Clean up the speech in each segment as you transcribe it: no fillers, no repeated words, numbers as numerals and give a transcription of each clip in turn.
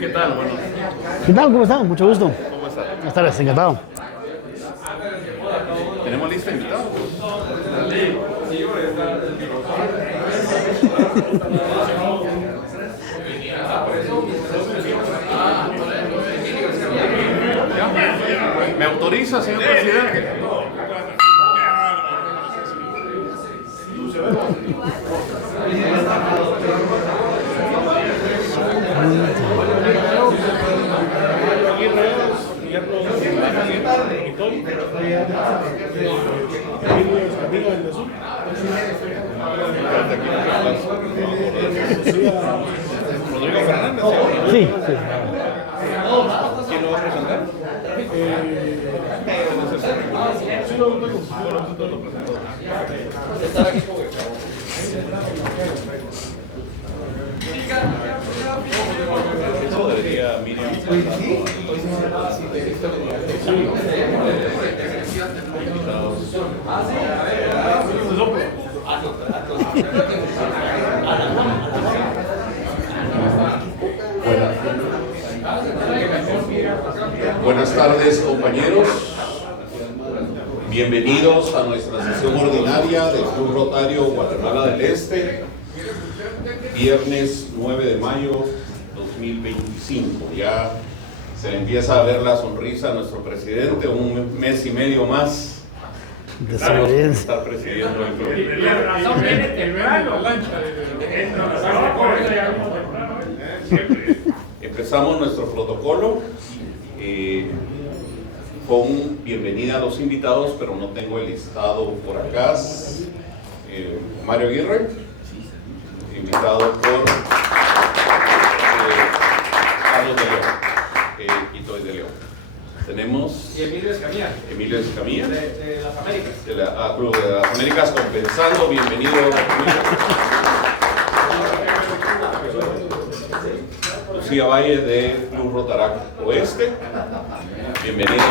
¿Qué tal? Bueno. ¿Qué tal? ¿Cómo están? Mucho gusto. ¿Cómo estás? Buenas tardes, encantado. ¿Tenemos lista invitada? ¿Me autoriza, señor presidente? Rodrigo Fernández. Sí, sí. ¿Quién lo va a presentar? Eso debería Miriam. Buenas tardes, compañeros. Bienvenidos a nuestra sesión ordinaria del Club Rotario Guatemala del Este, viernes 9 de mayo 2025. Ya se le empieza a ver la sonrisa a nuestro presidente, un mes y medio más De experiencia. estar presidiendo el club. Empezamos nuestro protocolo con bienvenida a los invitados, pero no tengo el listado por acá. Mario Aguirre, invitado por Carlos de León, Itoy de León. Tenemos Y Emilio Escamilla, Emilio Escamilla, de las Américas. de la Club de las Américas, compensando. Bienvenido. Lucía Valle de Club Rotarac Oeste, bienvenido.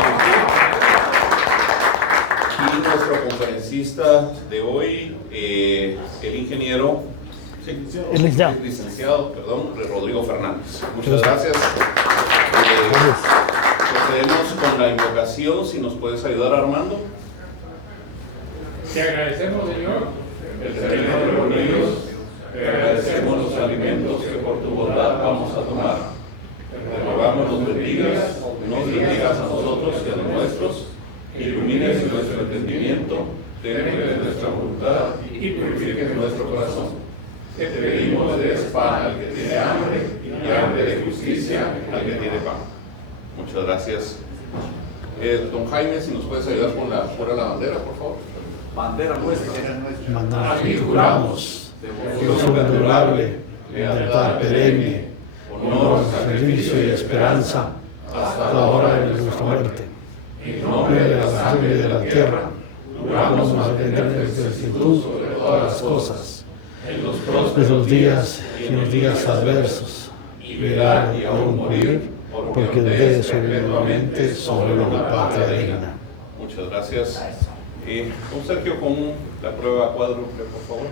Y nuestro conferencista de hoy, el ingeniero, El licenciado, Rodrigo Fernández. Muchas gracias. Procedemos con la invocación, si nos puedes ayudar, Armando. Te agradecemos, Señor. El Señor de los niños, te agradecemos los alimentos que por tu bondad vamos a tomar. Te rogamos nos bendigas a nosotros y a los nuestros, ilumines nuestro entendimiento, denle nuestra voluntad y purifiques nuestro corazón. Te pedimos que des pan al que tiene hambre y hambre de justicia al que tiene pan. Muchas gracias. Don Jaime, si nos puedes ayudar con la jura la bandera, por favor. Bandera nuestra. Aquí juramos devoción perdurable, lealtad perenne, honor, sacrificio y esperanza hasta la hora de nuestra muerte. En nombre de la sangre de la tierra, juramos mantener nuestra actitud sobre todas las cosas, en los prósperos días y en los días adversos, liberar y aún morir, porque debe perpetuamente sobre la patria digna. Muchas gracias. Don Sergio, con la prueba cuádruple, por favor.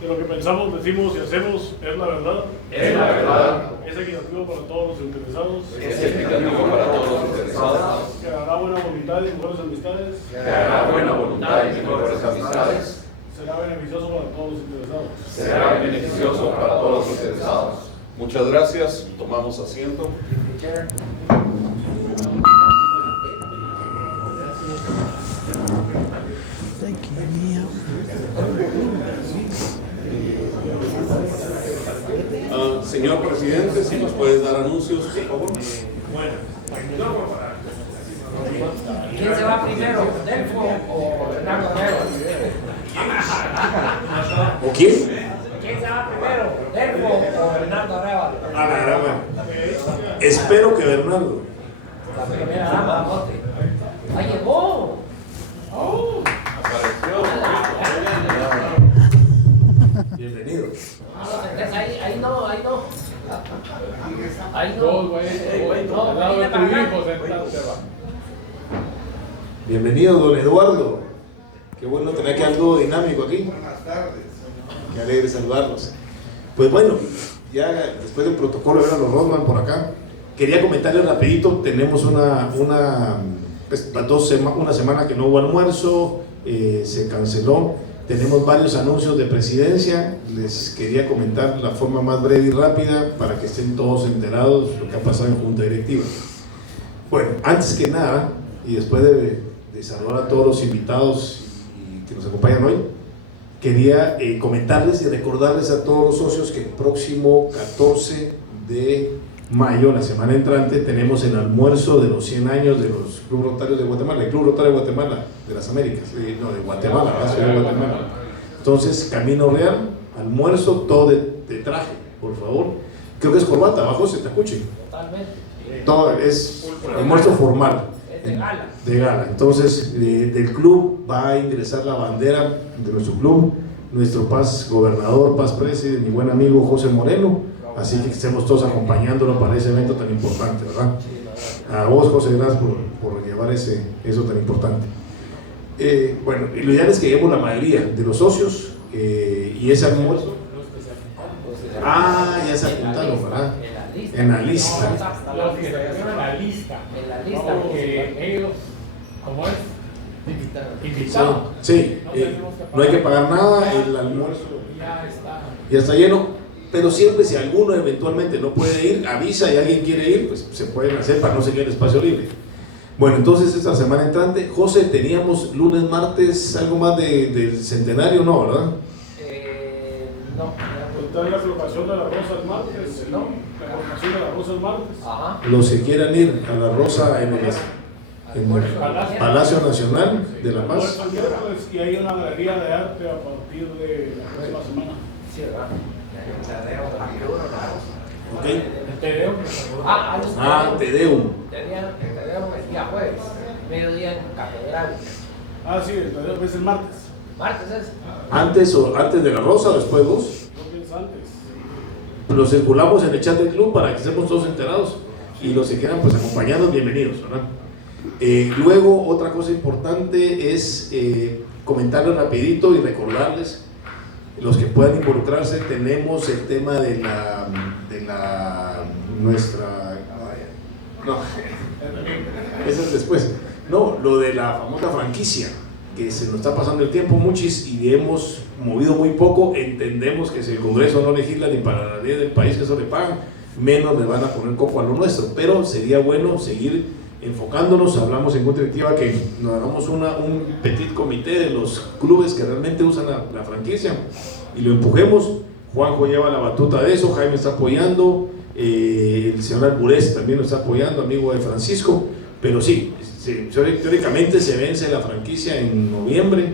Que lo que pensamos, decimos y hacemos es la verdad. Es la verdad. Es equitativo para todos los interesados. Es equitativo para todos los interesados. Que hará buena voluntad y mejores amistades. Que hará buena voluntad y mejores amistades. Será beneficioso para todos los interesados. Será beneficioso para todos los interesados. Muchas gracias. Tomamos asiento. Señor presidente, si nos puedes dar anuncios, por favor. ¿Quién se va primero? ¿Delfo o Bernardo Arevalo? ¿O quién? ¿Quién se va primero? ¿Delfo o Bernardo Arevalo? espero que Bernardo. La primera dama, Jote. ¡Ahí llegó! Bienvenido. Ahí no. Ahí no. Al lado de tu hijo sentado se va. Bienvenido, don Eduardo. Qué bueno tener que algo dinámico aquí. Buenas tardes. Qué alegre saludarlos. Pues bueno, ya después del protocolo de ver a los Rodman por acá, quería comentarles rapidito, tenemos una semana que no hubo almuerzo, se canceló, tenemos varios anuncios de presidencia, les quería comentar la forma más breve y rápida para que estén todos enterados de lo que ha pasado en Junta Directiva. Bueno, antes que nada, y después de saludar a todos los invitados que nos acompañan hoy, quería comentarles y recordarles a todos los socios que el próximo 14 de mayo, la semana entrante, tenemos el almuerzo de los 100 años de los Club Rotarios de Guatemala, el Club Rotario de Guatemala, de las Américas, de Guatemala, la ciudad de Guatemala. Entonces, Camino Real, almuerzo, todo de traje, por favor. Creo que es corbata, abajo se te escuche. Totalmente. Todo es almuerzo formal. Es de gala. De gala. Entonces, del club va a ingresar la bandera de nuestro club, nuestro Paz Gobernador, Paz Presidente, mi buen amigo José Moreno. Así que estemos todos acompañándolo para ese evento tan importante, ¿verdad? A vos, José, gracias por llevar eso tan importante. Bueno, y lo ideal es que lleguemos la mayoría de los socios y ese almuerzo. Ya se apuntaron, ¿verdad? En la lista. Los que están en la lista. En la lista. Porque ellos, ¿cómo es? Invitados. Sí, no hay que pagar nada, el almuerzo ya está lleno. Pero siempre si alguno eventualmente no puede ir, avisa y alguien quiere ir, pues se pueden hacer para no seguir el espacio libre. Bueno, entonces esta semana entrante, José, teníamos lunes, martes, algo más del centenario, ¿no, verdad? No. Está la colocación de la rosa el martes, ¿no? La colocación de la rosa el martes. Ajá. Los que quieran ir a la Rosa en el Palacio Nacional de La Paz. Almuerzo el miércoles y hay una galería de arte a partir de la próxima semana. Sí, ¿verdad? ¿Ok? El Tedeo. Tedeum. Teníamos el día jueves, mediodía en Catedral. Sí, el Tedeo es el martes. Martes es. Antes de la Rosa o después vos. Creo que es antes. Lo circulamos en el chat del club para que estemos todos enterados y los que quieran pues acompañarnos, bienvenidos, ¿verdad? Luego otra cosa importante es comentarles rapidito y recordarles los que puedan involucrarse. Tenemos el tema de nuestra no, eso es después, no, lo de la famosa franquicia, que se nos está pasando el tiempo muchis y hemos movido muy poco. Entendemos que si el Congreso no legisla ni para la ley del país que eso le pagan, menos le van a poner coco a lo nuestro, pero sería bueno seguir enfocándonos. Hablamos en Junta Directiva que nos hagamos un petit comité de los clubes que realmente usan la franquicia y lo empujemos. Juanjo lleva la batuta de eso, Jaime está apoyando, el señor Alburés también nos está apoyando, amigo de Francisco, pero sí, teóricamente se vence la franquicia en noviembre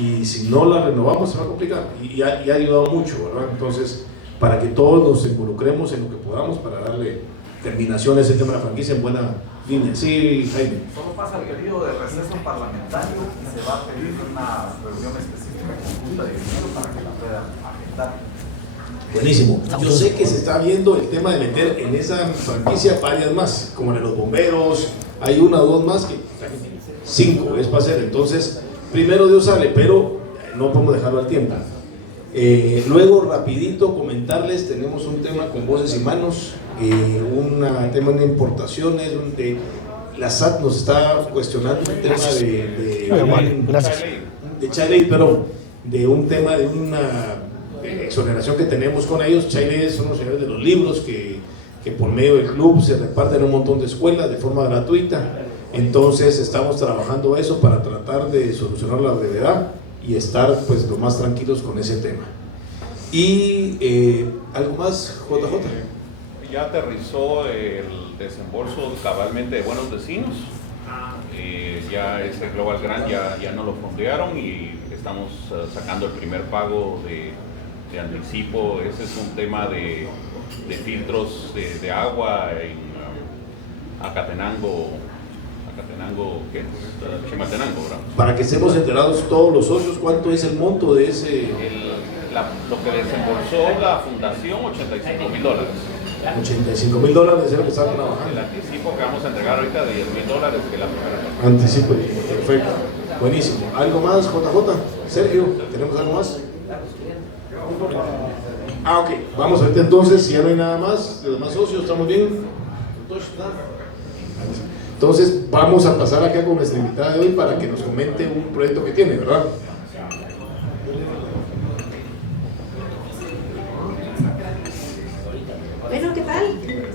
y si no la renovamos se va a complicar y ha ayudado mucho, ¿verdad? Entonces, para que todos nos involucremos en lo que podamos para darle terminación a ese tema de la franquicia en buena línea. Sí, Jaime. Solo pasa el periodo de receso parlamentario y se va a pedir una reunión específica con Junta Directiva para que la puedan agendar. Buenísimo. Yo sé que se está viendo el tema de meter en esa franquicia varias más, como la de los bomberos, hay una o dos más, que 5 es para hacer. Entonces, primero Dios sale, pero no podemos dejarlo al tiempo. Luego, rapidito, comentarles, tenemos un tema con Voces y Manos, un tema de importaciones, donde la SAT nos está cuestionando un tema de Chile, perdón, de un tema de una exoneración que tenemos con ellos. Chile son los señores de los libros que por medio del club se reparten en un montón de escuelas de forma gratuita. Entonces estamos trabajando eso para tratar de solucionar la brevedad y estar pues lo más tranquilos con ese tema. Y algo más, JJ. Ya aterrizó el desembolso cabalmente de Buenos Vecinos. Ya ese Global Grant ya no lo fondearon y estamos sacando el primer pago de anticipo. Ese es un tema de filtros de agua Acatenango, ¿qué? Chimaltenango, ¿verdad? Para que estemos enterados todos los socios, ¿cuánto es el monto de ese? Lo que desembolsó la fundación, $85,000. $85,000 es lo que están trabajando. El anticipo que vamos a entregar ahorita de $10,000, que es la primera parte. Anticipo, perfecto. Buenísimo. ¿Algo más, JJ? Sergio, ¿tenemos algo más? Ok. Vamos a ver entonces, si ya no hay nada más, de los demás socios, ¿estamos bien? Entonces, vamos a pasar acá con nuestra invitada de hoy para que nos comente un proyecto que tiene, ¿verdad? Bueno, ¿qué tal?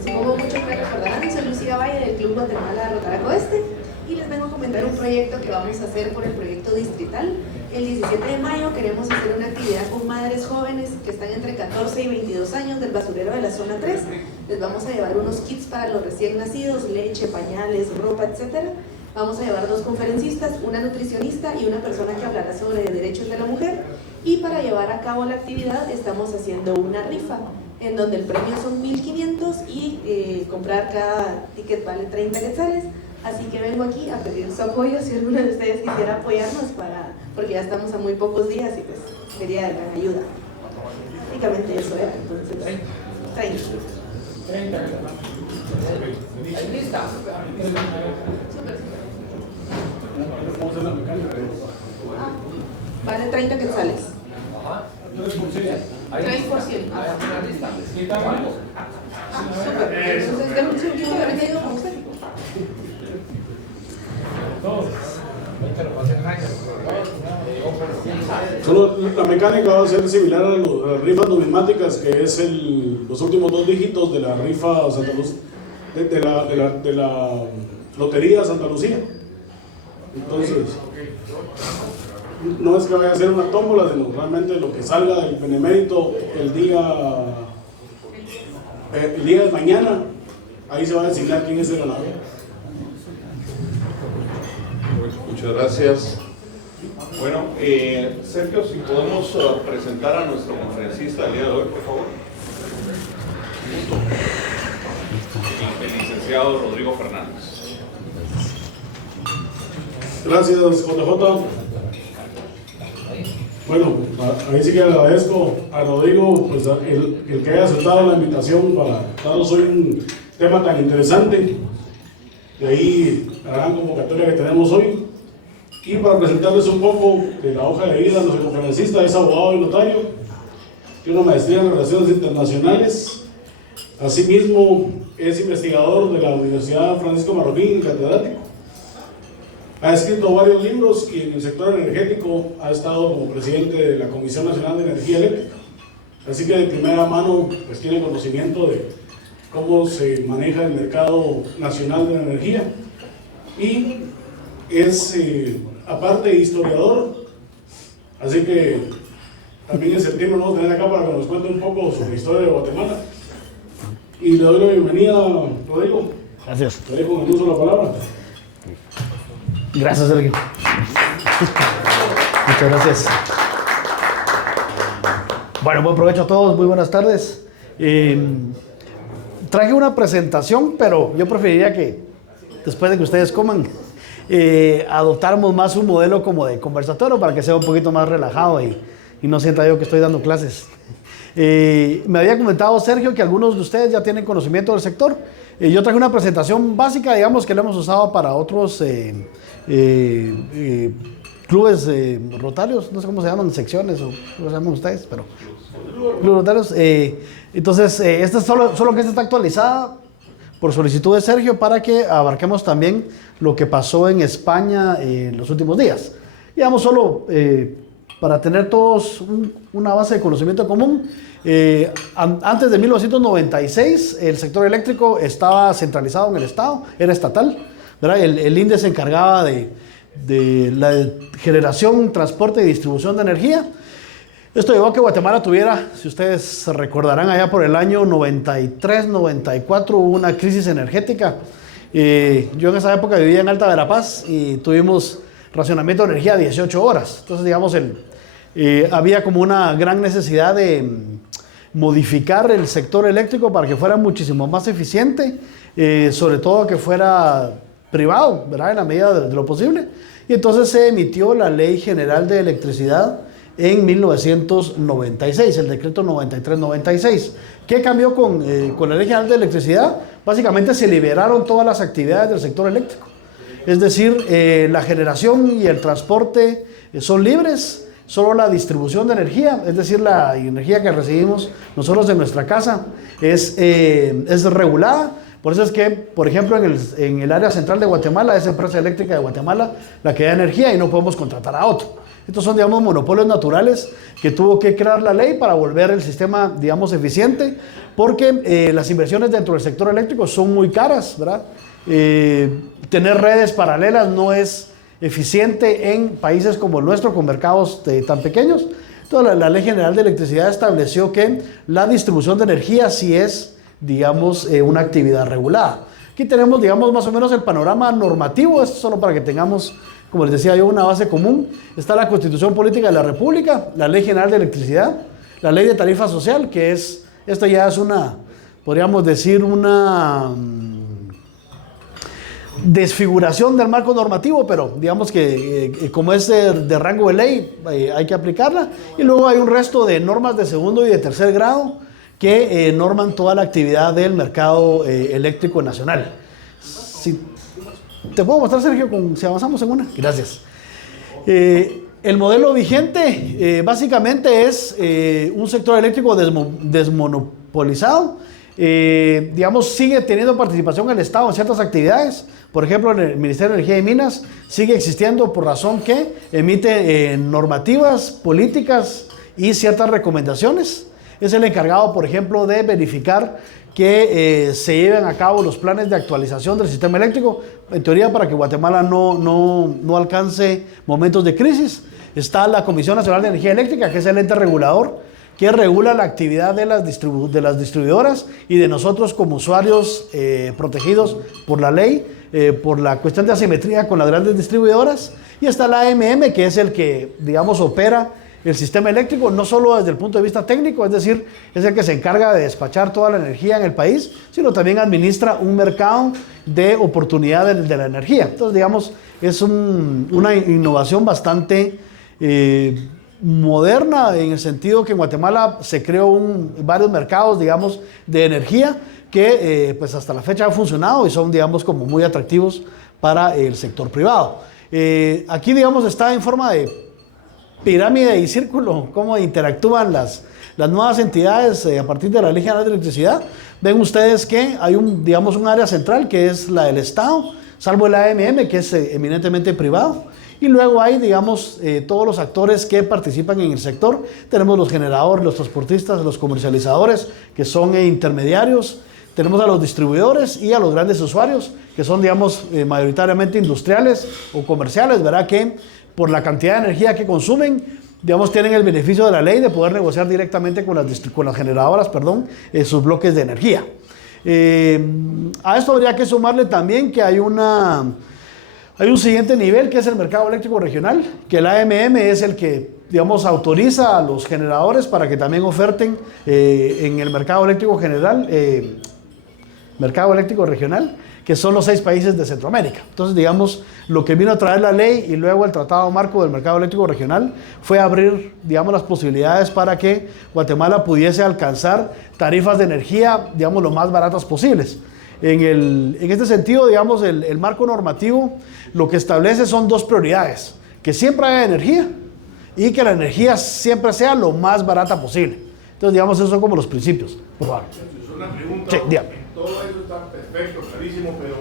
Supongo muchos me recordarán, soy Lucía Valle del Club Guatemala Rotaraco Este y les vengo a comentar un proyecto que vamos a hacer por el proyecto distrital. El 17 de mayo queremos hacer una actividad con madres jóvenes que están entre 14 y 22 años del basurero de la zona 3. Les vamos a llevar unos kits para los recién nacidos, leche, pañales, ropa, etc. Vamos a llevar 2 conferencistas, una nutricionista y una persona que hablará sobre derechos de la mujer. Y para llevar a cabo la actividad estamos haciendo una rifa en donde el premio son 1,500 y comprar cada ticket vale 30 quetzales. Así que vengo aquí a pedir su apoyo si alguno de ustedes quisiera apoyarnos porque ya estamos a muy pocos días y pues sería de gran ayuda. Prácticamente eso era, entonces 30. ¿Ahí lista? Vale 30 quetzales. Ajá. 3%. ¿Lista? Súper. Entonces, de un sentido de haber ido con usted. Solo la mecánica va a ser similar a las rifas numismáticas, que es los últimos 2 dígitos de la rifa Santa Luz, de la Lotería Santa Lucía. Entonces, no es que vaya a ser una tómbola, sino realmente lo que salga del benemérito el día de mañana, ahí se va a designar quién es el ganador. Muchas gracias. Bueno, Sergio, si podemos presentar a nuestro conferencista del día de hoy, por favor. El licenciado Rodrigo Fernández. Gracias, JJ. Bueno, ahí sí que le agradezco a Rodrigo pues, el que haya aceptado la invitación para darnos hoy un tema tan interesante. De ahí la gran convocatoria que tenemos hoy. Y para presentarles un poco de la hoja de vida, nuestro conferencista es abogado y notario, tiene una maestría en Relaciones Internacionales, asimismo es investigador de la Universidad Francisco Marroquín, catedrático. Ha escrito varios libros y en el sector energético ha estado como presidente de la Comisión Nacional de Energía Eléctrica. Así que de primera mano pues, tiene conocimiento de cómo se maneja el mercado nacional de la energía. Y es aparte historiador, así que también en septiembre lo vamos a tener acá para que nos cuente un poco sobre la historia de Guatemala. Y le doy la bienvenida, Rodrigo. Gracias. Te dejo con el uso de la palabra. Gracias, Sergio. Muchas gracias. Bueno, buen provecho a todos, muy buenas tardes. Traje una presentación, pero yo preferiría que después de que ustedes coman, adoptáramos más un modelo como de conversatorio para que sea un poquito más relajado y no sienta yo que estoy dando clases. Me había comentado Sergio que algunos de ustedes ya tienen conocimiento del sector. Yo traje una presentación básica, digamos, que lo hemos usado para otros clubes rotarios, no sé cómo se llaman, secciones o cómo se llaman ustedes, pero clubes rotarios. Entonces, esta solo que esta está actualizada por solicitud de Sergio para que abarquemos también lo que pasó en España en los últimos días. Digamos, solo para tener todos una base de conocimiento común. Antes de 1996, el sector eléctrico estaba centralizado en el Estado, era estatal, ¿verdad? El INDE se encargaba de la generación, transporte y distribución de energía. Esto llevó a que Guatemala tuviera, si ustedes se recordarán, allá por el año 93, 94, hubo una crisis energética. Yo en esa época vivía en Alta Verapaz y tuvimos racionamiento de energía 18 horas. Entonces, digamos, había como una gran necesidad de modificar el sector eléctrico para que fuera muchísimo más eficiente, sobre todo que fuera privado, ¿verdad? En la medida de lo posible. Y entonces se emitió la Ley General de Electricidad en 1996, el decreto 93-96. ¿Qué cambió con la Ley General de Electricidad? Básicamente se liberaron todas las actividades del sector eléctrico. Es decir, la generación y el transporte son libres, solo la distribución de energía, es decir, la energía que recibimos nosotros de nuestra casa es regulada. Por eso es que, por ejemplo, en el área central de Guatemala es Empresa Eléctrica de Guatemala la que da energía y no podemos contratar a otro. Estos son, digamos, monopolios naturales que tuvo que crear la ley para volver el sistema, digamos, eficiente, porque las inversiones dentro del sector eléctrico son muy caras, ¿verdad? Tener redes paralelas no es eficiente en países como el nuestro, con mercados tan pequeños. Entonces, la Ley General de Electricidad estableció que la distribución de energía sí es, digamos, una actividad regulada. Aquí tenemos, digamos, más o menos el panorama normativo, esto solo para que tengamos, como les decía yo, una base común. Está la Constitución Política de la República, la Ley General de Electricidad, la Ley de Tarifa Social, que es, esto ya es una, podríamos decir, una desfiguración del marco normativo, pero digamos que como es de rango de ley, hay que aplicarla. Y luego hay un resto de normas de segundo y de tercer grado que norman toda la actividad del mercado eléctrico nacional. Si te puedo mostrar, Sergio, si avanzamos en una. Gracias. El modelo vigente básicamente es un sector eléctrico desmonopolizado. Digamos, sigue teniendo participación el Estado en ciertas actividades. Por ejemplo, en el Ministerio de Energía y Minas sigue existiendo por razón que emite normativas, políticas y ciertas recomendaciones. Es el encargado, por ejemplo, de verificar que se lleven a cabo los planes de actualización del sistema eléctrico, en teoría para que Guatemala no alcance momentos de crisis. Está la Comisión Nacional de Energía Eléctrica, que es el ente regulador, que regula la actividad de las distribuidoras y de nosotros como usuarios protegidos por la ley, por la cuestión de asimetría con las grandes distribuidoras. Y está la AMM, que es el que, digamos, opera el sistema eléctrico, no solo desde el punto de vista técnico, es decir, es el que se encarga de despachar toda la energía en el país, sino también administra un mercado de oportunidades de la energía. Entonces, digamos, es una innovación bastante moderna, en el sentido que en Guatemala se creó varios mercados, digamos, de energía que pues hasta la fecha han funcionado y son, digamos, como muy atractivos para el sector privado. Aquí, digamos, está en forma de pirámide y círculo, cómo interactúan las nuevas entidades a partir de la Ley General de Electricidad. Ven ustedes que hay digamos, un área central que es la del Estado, salvo el AMM, que es eminentemente privado. Y luego hay, digamos, todos los actores que participan en el sector. Tenemos los generadores, los transportistas, los comercializadores, que son intermediarios. Tenemos a los distribuidores y a los grandes usuarios, que son, digamos, mayoritariamente industriales o comerciales, ¿verdad? Que por la cantidad de energía que consumen, digamos, tienen el beneficio de la ley de poder negociar directamente con las generadoras, sus bloques de energía. A esto habría que sumarle también que hay un siguiente nivel, que es el mercado eléctrico regional, que el AMM es el que, digamos, autoriza a los generadores para que también oferten en el mercado eléctrico mercado eléctrico regional, que son los 6 países de Centroamérica. Entonces, digamos, lo que vino a traer la ley y luego el Tratado Marco del Mercado Eléctrico Regional fue abrir, digamos, las posibilidades para que Guatemala pudiese alcanzar tarifas de energía, digamos, lo más baratas posibles. En este sentido, digamos, el marco normativo lo que establece son 2 prioridades: que siempre haya energía y que la energía siempre sea lo más barata posible. Entonces, digamos, esos son como los principios. Por favor. Es una pregunta. Sí, dígame. Todo eso está perfecto, clarísimo, pero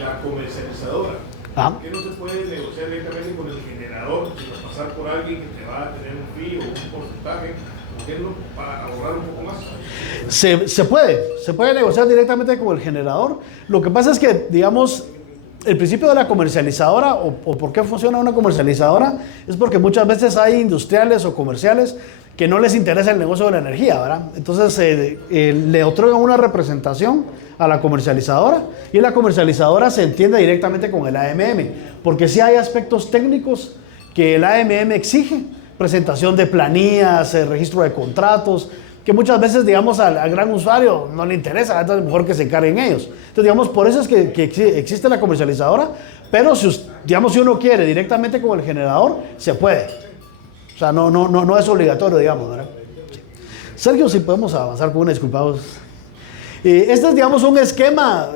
la comercializadora, ¿por qué no se puede negociar directamente con el generador, sino pasar por alguien que te va a tener un fee o un porcentaje? ¿Por qué no, para ahorrar un poco más? Se puede negociar directamente con el generador. Lo que pasa es que, digamos, el principio de la comercializadora, o por qué funciona una comercializadora, es porque muchas veces hay industriales o comerciales que no les interesa el negocio de la energía, ¿verdad? Entonces le otorgan una representación a la comercializadora y la comercializadora se entiende directamente con el AMM, porque sí hay aspectos técnicos que el AMM exige: presentación de planillas, registro de contratos, que muchas veces, digamos, al gran usuario no le interesa, entonces mejor que se encarguen ellos. Entonces, digamos, por eso es que existe la comercializadora, pero digamos, si uno quiere directamente con el generador, se puede. O sea, no es obligatorio, digamos, ¿verdad? Sí. Sergio, si podemos avanzar con una, disculpados. Este es, digamos, un esquema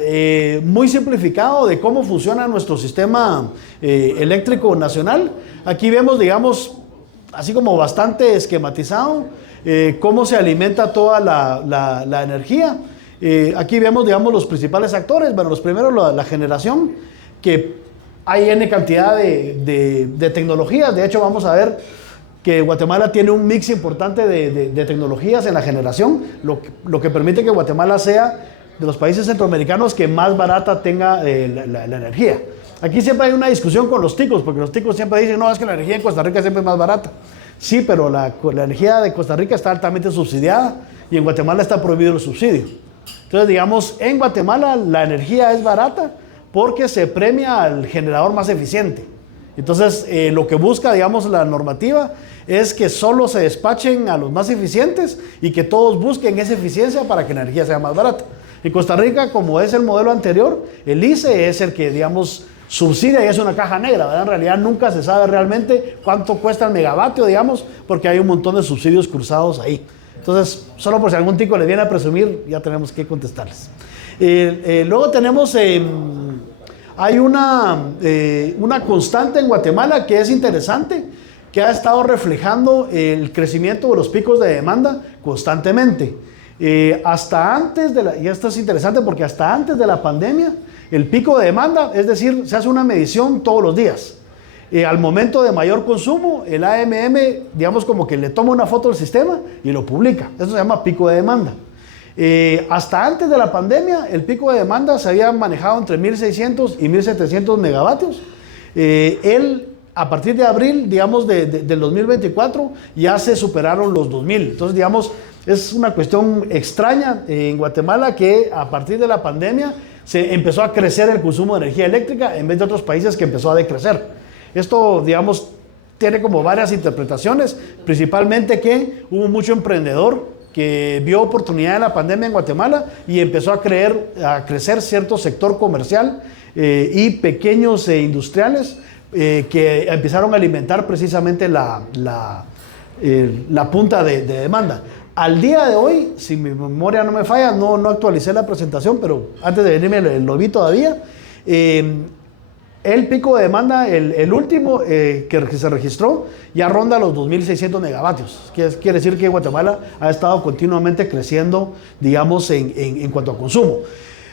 muy simplificado de cómo funciona nuestro sistema eléctrico nacional. Aquí vemos, digamos, así como bastante esquematizado, cómo se alimenta toda la energía. Aquí vemos, digamos, los principales actores. Bueno, los primeros, la generación, que hay N cantidad de tecnologías. De hecho, vamos a ver que Guatemala tiene un mix importante de tecnologías en la generación, lo que permite que Guatemala sea de los países centroamericanos que más barata tenga la energía. Aquí siempre hay una discusión con los ticos, porque los ticos siempre dicen, no, es que la energía en Costa Rica siempre es más barata. Sí, pero la energía de Costa Rica está altamente subsidiada y en Guatemala está prohibido el subsidio. Entonces, digamos, en Guatemala la energía es barata porque se premia al generador más eficiente. Entonces, lo que busca, digamos, la normativa es que solo se despachen a los más eficientes y que todos busquen esa eficiencia para que la energía sea más barata. En Costa Rica, como es el modelo anterior, el ICE es el que, digamos, subsidia y es una caja negra, ¿verdad? En realidad nunca se sabe realmente cuánto cuesta el megavatio, digamos, porque hay un montón de subsidios cruzados ahí. Entonces, solo por si algún tico le viene a presumir, ya tenemos que contestarles. Luego tenemos... hay una constante en Guatemala que es interesante, que ha estado reflejando el crecimiento de los picos de demanda constantemente. Hasta antes y esto es interesante porque hasta antes de la pandemia, el pico de demanda, es decir, se hace una medición todos los días. Al momento de mayor consumo, el AMM, digamos, como que le toma una foto del sistema y lo publica. Eso se llama pico de demanda. Hasta antes de la pandemia, el pico de demanda se había manejado entre 1.600 y 1.700 megavatios. A partir de abril, digamos, del 2024, ya se superaron los 2.000. Entonces, digamos, es una cuestión extraña en Guatemala que a partir de la pandemia se empezó a crecer el consumo de energía eléctrica en vez de otros países que empezó a decrecer. Esto, digamos, tiene como varias interpretaciones, principalmente que hubo mucho emprendedor que vio oportunidad en la pandemia en Guatemala y empezó a crecer cierto sector comercial y pequeños industriales que empezaron a alimentar precisamente la punta de demanda. Al día de hoy, si mi memoria no me falla, no actualicé la presentación, pero antes de venirme lo vi todavía. El pico de demanda, el último que se registró, ya ronda los 2.600 megavatios. Quiere decir que Guatemala ha estado continuamente creciendo, digamos, en cuanto a consumo.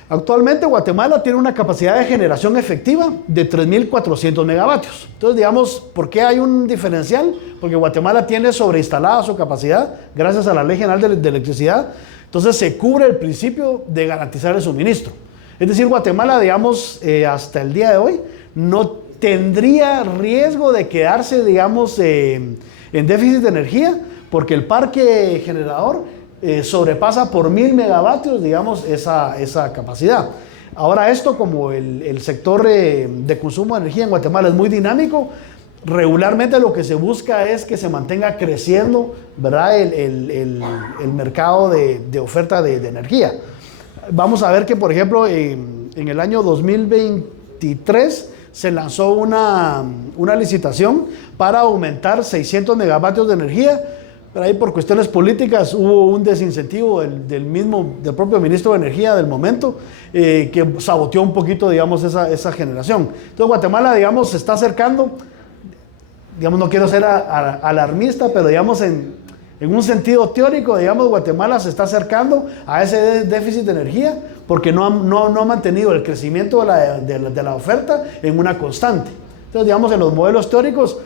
Actualmente Guatemala tiene una capacidad de generación efectiva de 3.400 megavatios. Entonces, digamos, ¿por qué hay un diferencial? Porque Guatemala tiene sobreinstalada su capacidad gracias a la Ley General de Electricidad. Entonces se cubre el principio de garantizar el suministro. Es decir, Guatemala, digamos, hasta el día de hoy no tendría riesgo de quedarse, digamos, en déficit de energía porque el parque generador sobrepasa por 1.000 megavatios, digamos, esa capacidad. Ahora esto, como el sector de consumo de energía en Guatemala es muy dinámico, regularmente lo que se busca es que se mantenga creciendo, ¿verdad?, el mercado de oferta de energía. Vamos a ver que, por ejemplo, en el año 2023 se lanzó una licitación para aumentar 600 megavatios de energía. Pero ahí por cuestiones políticas hubo un desincentivo del propio ministro de Energía del momento que saboteó un poquito, digamos, esa generación. Entonces Guatemala, digamos, se está acercando, digamos, no quiero ser alarmista, pero digamos en un sentido teórico, digamos, Guatemala se está acercando a ese déficit de energía porque no ha mantenido el crecimiento de la oferta en una constante. Entonces, digamos, en los modelos teóricos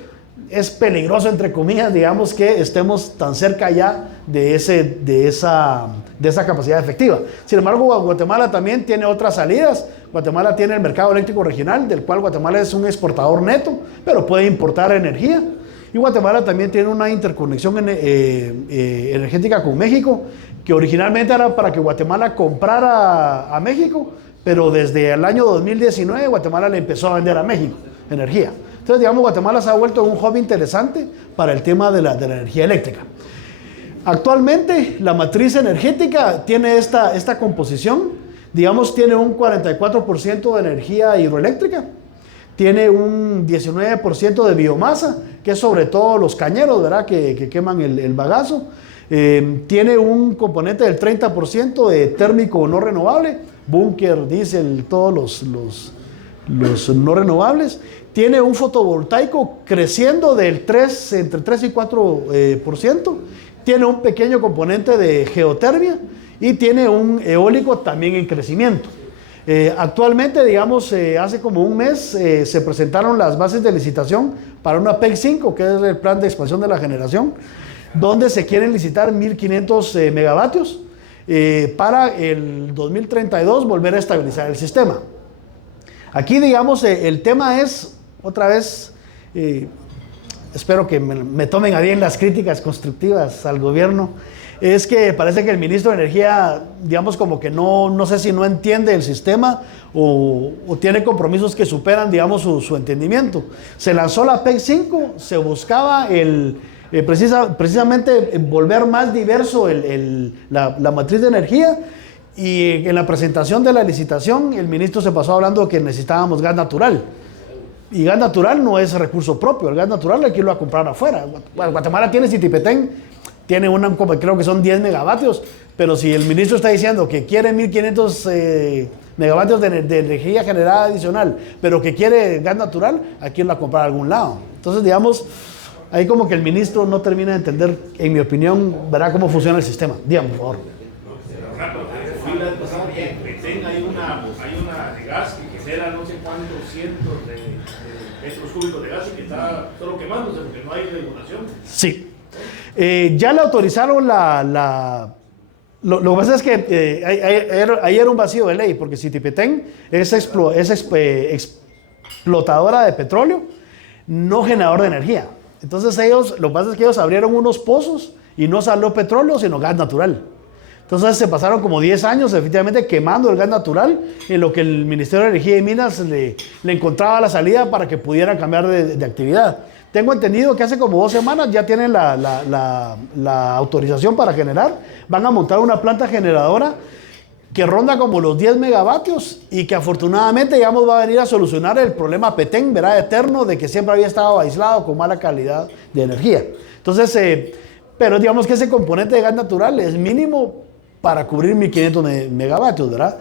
es peligroso, entre comillas, digamos, que estemos tan cerca ya de esa capacidad efectiva. Sin embargo, Guatemala también tiene otras salidas. Guatemala tiene el mercado eléctrico regional, del cual Guatemala es un exportador neto, pero puede importar energía. Y Guatemala también tiene una interconexión energética con México, que originalmente era para que Guatemala comprara a México, pero desde el año 2019 Guatemala le empezó a vender a México energía. Entonces, digamos, Guatemala se ha vuelto un hub interesante para el tema de la energía eléctrica. Actualmente la matriz energética tiene esta composición, digamos tiene un 44% de energía hidroeléctrica, tiene un 19% de biomasa, que es sobre todo los cañeros, ¿verdad? Que queman el bagazo, tiene un componente del 30% de térmico no renovable, búnker, diésel, todos los no renovables, tiene un fotovoltaico creciendo del entre 3 y 4%, tiene un pequeño componente de geotermia y tiene un eólico también en crecimiento. Actualmente, digamos, hace como un mes se presentaron las bases de licitación para una PEC 5, que es el plan de expansión de la generación, donde se quieren licitar 1.500 megavatios para el 2032 volver a estabilizar el sistema. Aquí, digamos, el tema es, otra vez, espero que me tomen a bien las críticas constructivas al gobierno, es que parece que el ministro de Energía, digamos, como que no sé si no entiende el sistema o tiene compromisos que superan, digamos, su entendimiento. Se lanzó la PEC 5, se buscaba precisamente volver más diverso la matriz de energía, y en la presentación de la licitación el ministro se pasó hablando que necesitábamos gas natural. Y gas natural no es recurso propio, el gas natural hay que irlo a comprar afuera. Guatemala tiene Citipetén, tiene creo que son 10 megavatios, pero si el ministro está diciendo que quiere 1.500 megavatios de energía generada adicional, pero que quiere gas natural, hay que irlo a comprar a algún lado. Entonces, digamos, ahí como que el ministro no termina de entender, en mi opinión, verá cómo funciona el sistema. Dígame, por favor. Hay una de gas que genera no sé cuántos cientos de metros cúbicos de gas y que está solo quemándose porque no hay regulación. Sí. Ya le autorizaron lo que pasa es que ahí era un vacío de ley, porque Citipetén es explotadora de petróleo, no generador de energía. Entonces lo que pasa es que ellos abrieron unos pozos y no salió petróleo, sino gas natural. Entonces se pasaron como 10 años efectivamente quemando el gas natural, en lo que el Ministerio de Energía y Minas le encontraba la salida para que pudieran cambiar de actividad. Tengo entendido que hace como 2 semanas ya tienen la autorización para generar. Van a montar una planta generadora que ronda como los 10 megavatios y que afortunadamente, digamos, va a venir a solucionar el problema Petén, ¿verdad? Eterno, de que siempre había estado aislado con mala calidad de energía. Entonces, pero digamos que ese componente de gas natural es mínimo para cubrir 1.500 megavatios, ¿verdad?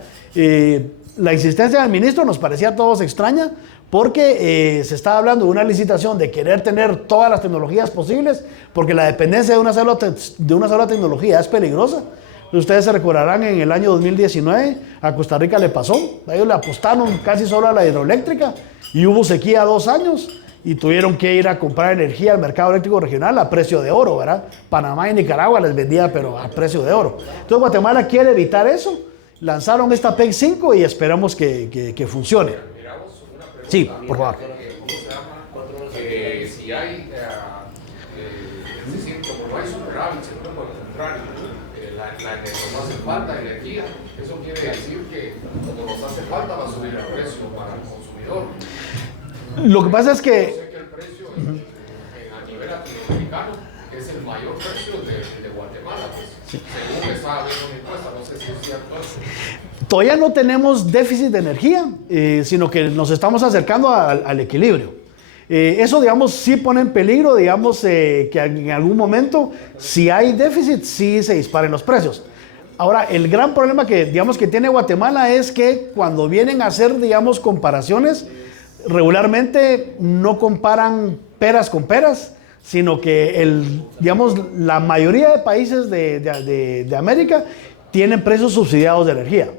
La insistencia del ministro nos parecía a todos extraña, porque se estaba hablando de una licitación de querer tener todas las tecnologías posibles, porque la dependencia de una sola tecnología es peligrosa. Ustedes se recordarán, en el año 2019 a Costa Rica le pasó, ellos le apostaron casi solo a la hidroeléctrica y hubo sequía 2 años y tuvieron que ir a comprar energía al mercado eléctrico regional a precio de oro, ¿verdad? Panamá y Nicaragua les vendía, pero a precio de oro. Entonces Guatemala quiere evitar eso, lanzaron esta PEC 5 y esperamos que funcione. Sí, por favor. Si hay, es decir, como no hay superávit, sino por el contrario, nos hace falta energía, eso quiere decir que como nos hace falta va a subir el precio para el consumidor. Lo que pasa es que... Yo sé que el precio a nivel latinoamericano es el mayor precio de Guatemala, pues, sí. Según estaba viendo mi encuesta, no sé si es cierto eso. Todavía no tenemos déficit de energía, sino que nos estamos acercando al equilibrio. Eso, digamos, sí pone en peligro, digamos, que en algún momento, si hay déficit, sí se disparen los precios. Ahora, el gran problema que, digamos, que tiene Guatemala es que cuando vienen a hacer, digamos, comparaciones, regularmente no comparan peras con peras, sino que, digamos, la mayoría de países de América tienen precios subsidiados de energía.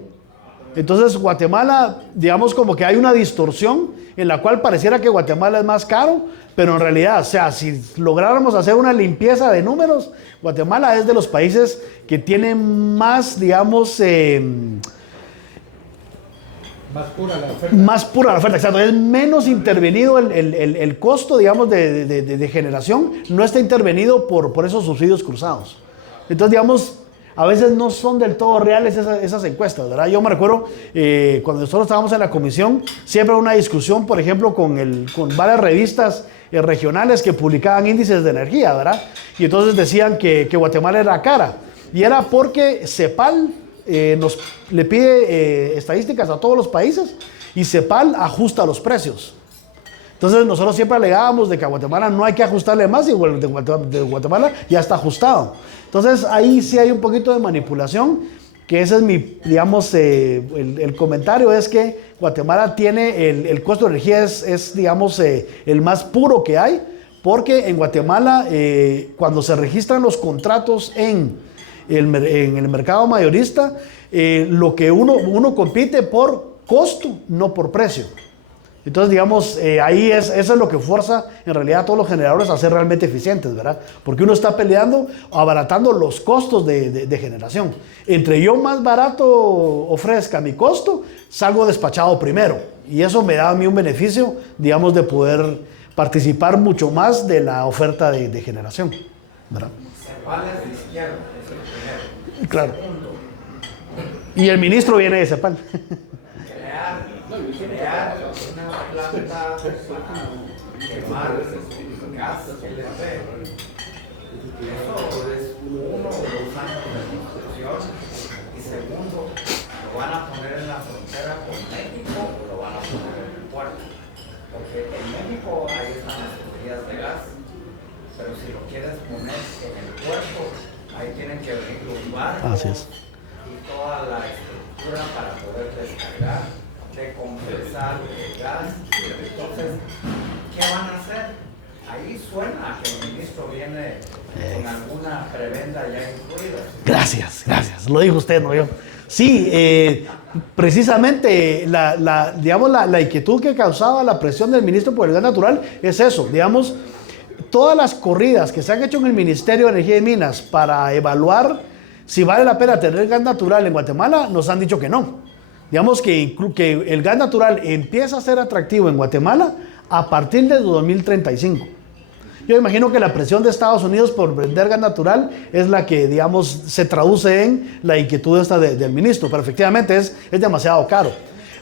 Entonces Guatemala, digamos, como que hay una distorsión en la cual pareciera que Guatemala es más caro, pero en realidad, o sea, si lográramos hacer una limpieza de números, Guatemala es de los países que tienen más, digamos, más pura la oferta, exacto. Es menos intervenido el costo, digamos, de generación, no está intervenido por esos subsidios cruzados. Entonces, digamos, a veces no son del todo reales esas encuestas, ¿verdad? Yo me recuerdo cuando nosotros estábamos en la comisión, siempre una discusión, por ejemplo, con varias revistas regionales que publicaban índices de energía, ¿verdad? Y entonces decían que Guatemala era cara. Y era porque CEPAL le pide estadísticas a todos los países y CEPAL ajusta los precios. Entonces nosotros siempre alegábamos de que a Guatemala no hay que ajustarle más y de Guatemala ya está ajustado. Entonces ahí sí hay un poquito de manipulación, que ese es mi, digamos, el comentario es que Guatemala tiene el costo de energía es digamos, el más puro que hay, porque en Guatemala cuando se registran los contratos en el mercado mayorista, lo que uno compite por costo, no por precio. Entonces, digamos, ahí eso es lo que fuerza en realidad a todos los generadores a ser realmente eficientes, ¿verdad? Porque uno está peleando, abaratando los costos de generación. Entre yo más barato ofrezca mi costo, salgo despachado primero. Y eso me da a mí un beneficio, digamos, de poder participar mucho más de la oferta de generación, ¿verdad? CEPAL es de izquierda, es el primero. Claro. Y el ministro viene de CEPAL. Crear una planta para quemar gas LP. Eso es 1 o 2 años de construcción. Y segundo, lo van a poner en la frontera con México o lo van a poner en el puerto. Porque en México ahí están las tuberías de gas, pero si lo quieres poner en el puerto, ahí tienen que venir los barcos y toda la estructura para poder descargar, de compresar el gas. Entonces, ¿qué van a hacer? Ahí suena que el ministro viene con alguna prebenda ya incluida. Gracias. Lo dijo usted, no yo. Sí, precisamente la inquietud que causaba la presión del ministro por el gas natural es eso. Digamos, todas las corridas que se han hecho en el Ministerio de Energía y Minas para evaluar si vale la pena tener gas natural en Guatemala, nos han dicho que no. Digamos que el gas natural empieza a ser atractivo en Guatemala a partir de 2035. Yo imagino que la presión de Estados Unidos por vender gas natural es la que, digamos, se traduce en la inquietud esta del ministro, pero efectivamente es demasiado caro.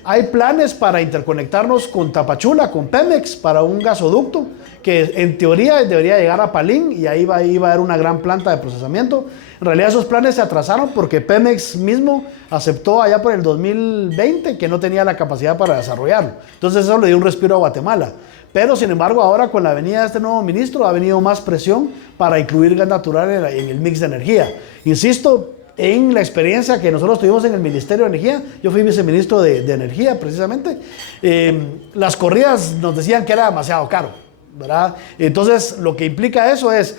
Hay planes para interconectarnos con Tapachula, con Pemex, para un gasoducto que en teoría debería llegar a Palín y ahí va a haber una gran planta de procesamiento. En realidad esos planes se atrasaron porque Pemex mismo aceptó allá por el 2020 que no tenía la capacidad para desarrollarlo. Entonces eso le dio un respiro a Guatemala. Pero sin embargo ahora con la venida de este nuevo ministro ha venido más presión para incluir gas natural en el mix de energía. Insisto, en la experiencia que nosotros tuvimos en el Ministerio de Energía, yo fui viceministro de Energía precisamente, las corridas nos decían que era demasiado caro, ¿verdad? Entonces lo que implica eso es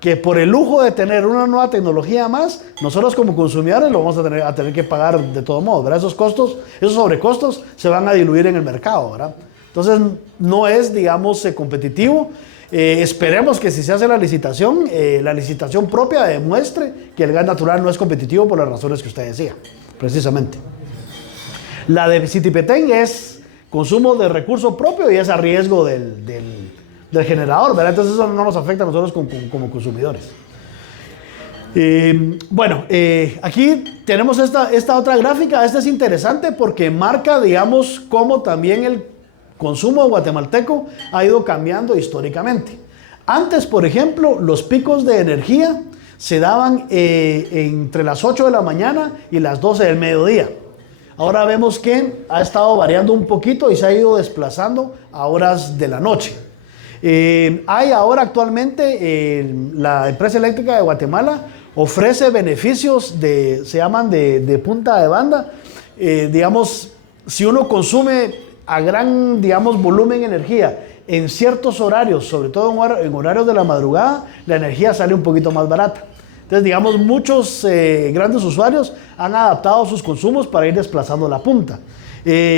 que por el lujo de tener una nueva tecnología más, nosotros como consumidores lo vamos a tener que pagar de todo modo, ¿verdad? Esos costos, esos sobrecostos se van a diluir en el mercado, ¿verdad? Entonces no es, digamos, competitivo. Esperemos que si se hace la licitación propia demuestre que el gas natural no es competitivo por las razones que usted decía, precisamente. La de Citipetén es consumo de recurso propio y es a riesgo del generador, ¿verdad? Entonces eso no nos afecta a nosotros como consumidores. Bueno, aquí tenemos esta otra gráfica. Esta es interesante porque marca, digamos, cómo también el consumo guatemalteco ha ido cambiando históricamente. Antes, por ejemplo, los picos de energía se daban entre las 8 de la mañana y las 12 del mediodía. Ahora vemos que ha estado variando un poquito y se ha ido desplazando a horas de la noche. Hay ahora actualmente la empresa eléctrica de Guatemala ofrece beneficios se llaman de punta de banda. Digamos, si uno consume a gran, digamos, volumen de energía en ciertos horarios, sobre todo en horarios de la madrugada, la energía sale un poquito más barata. Entonces, digamos, muchos grandes usuarios han adaptado sus consumos para ir desplazando la punta.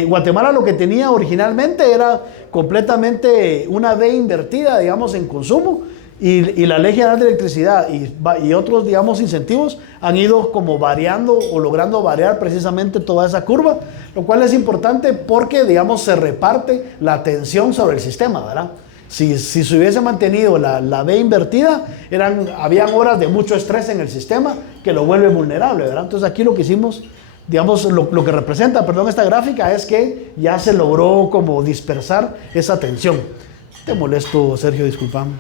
Guatemala lo que tenía originalmente era completamente una V invertida, digamos, en consumo, y la Ley General de Electricidad y otros, digamos, incentivos han ido como variando o logrando variar precisamente toda esa curva, lo cual es importante porque, digamos, se reparte la tensión sobre el sistema, ¿verdad? Si se hubiese mantenido la V invertida, habían horas de mucho estrés en el sistema que lo vuelve vulnerable, ¿verdad? Entonces aquí lo que hicimos, digamos, lo que representa, esta gráfica es que ya se logró como dispersar esa tensión. Te molesto, Sergio, disculpame.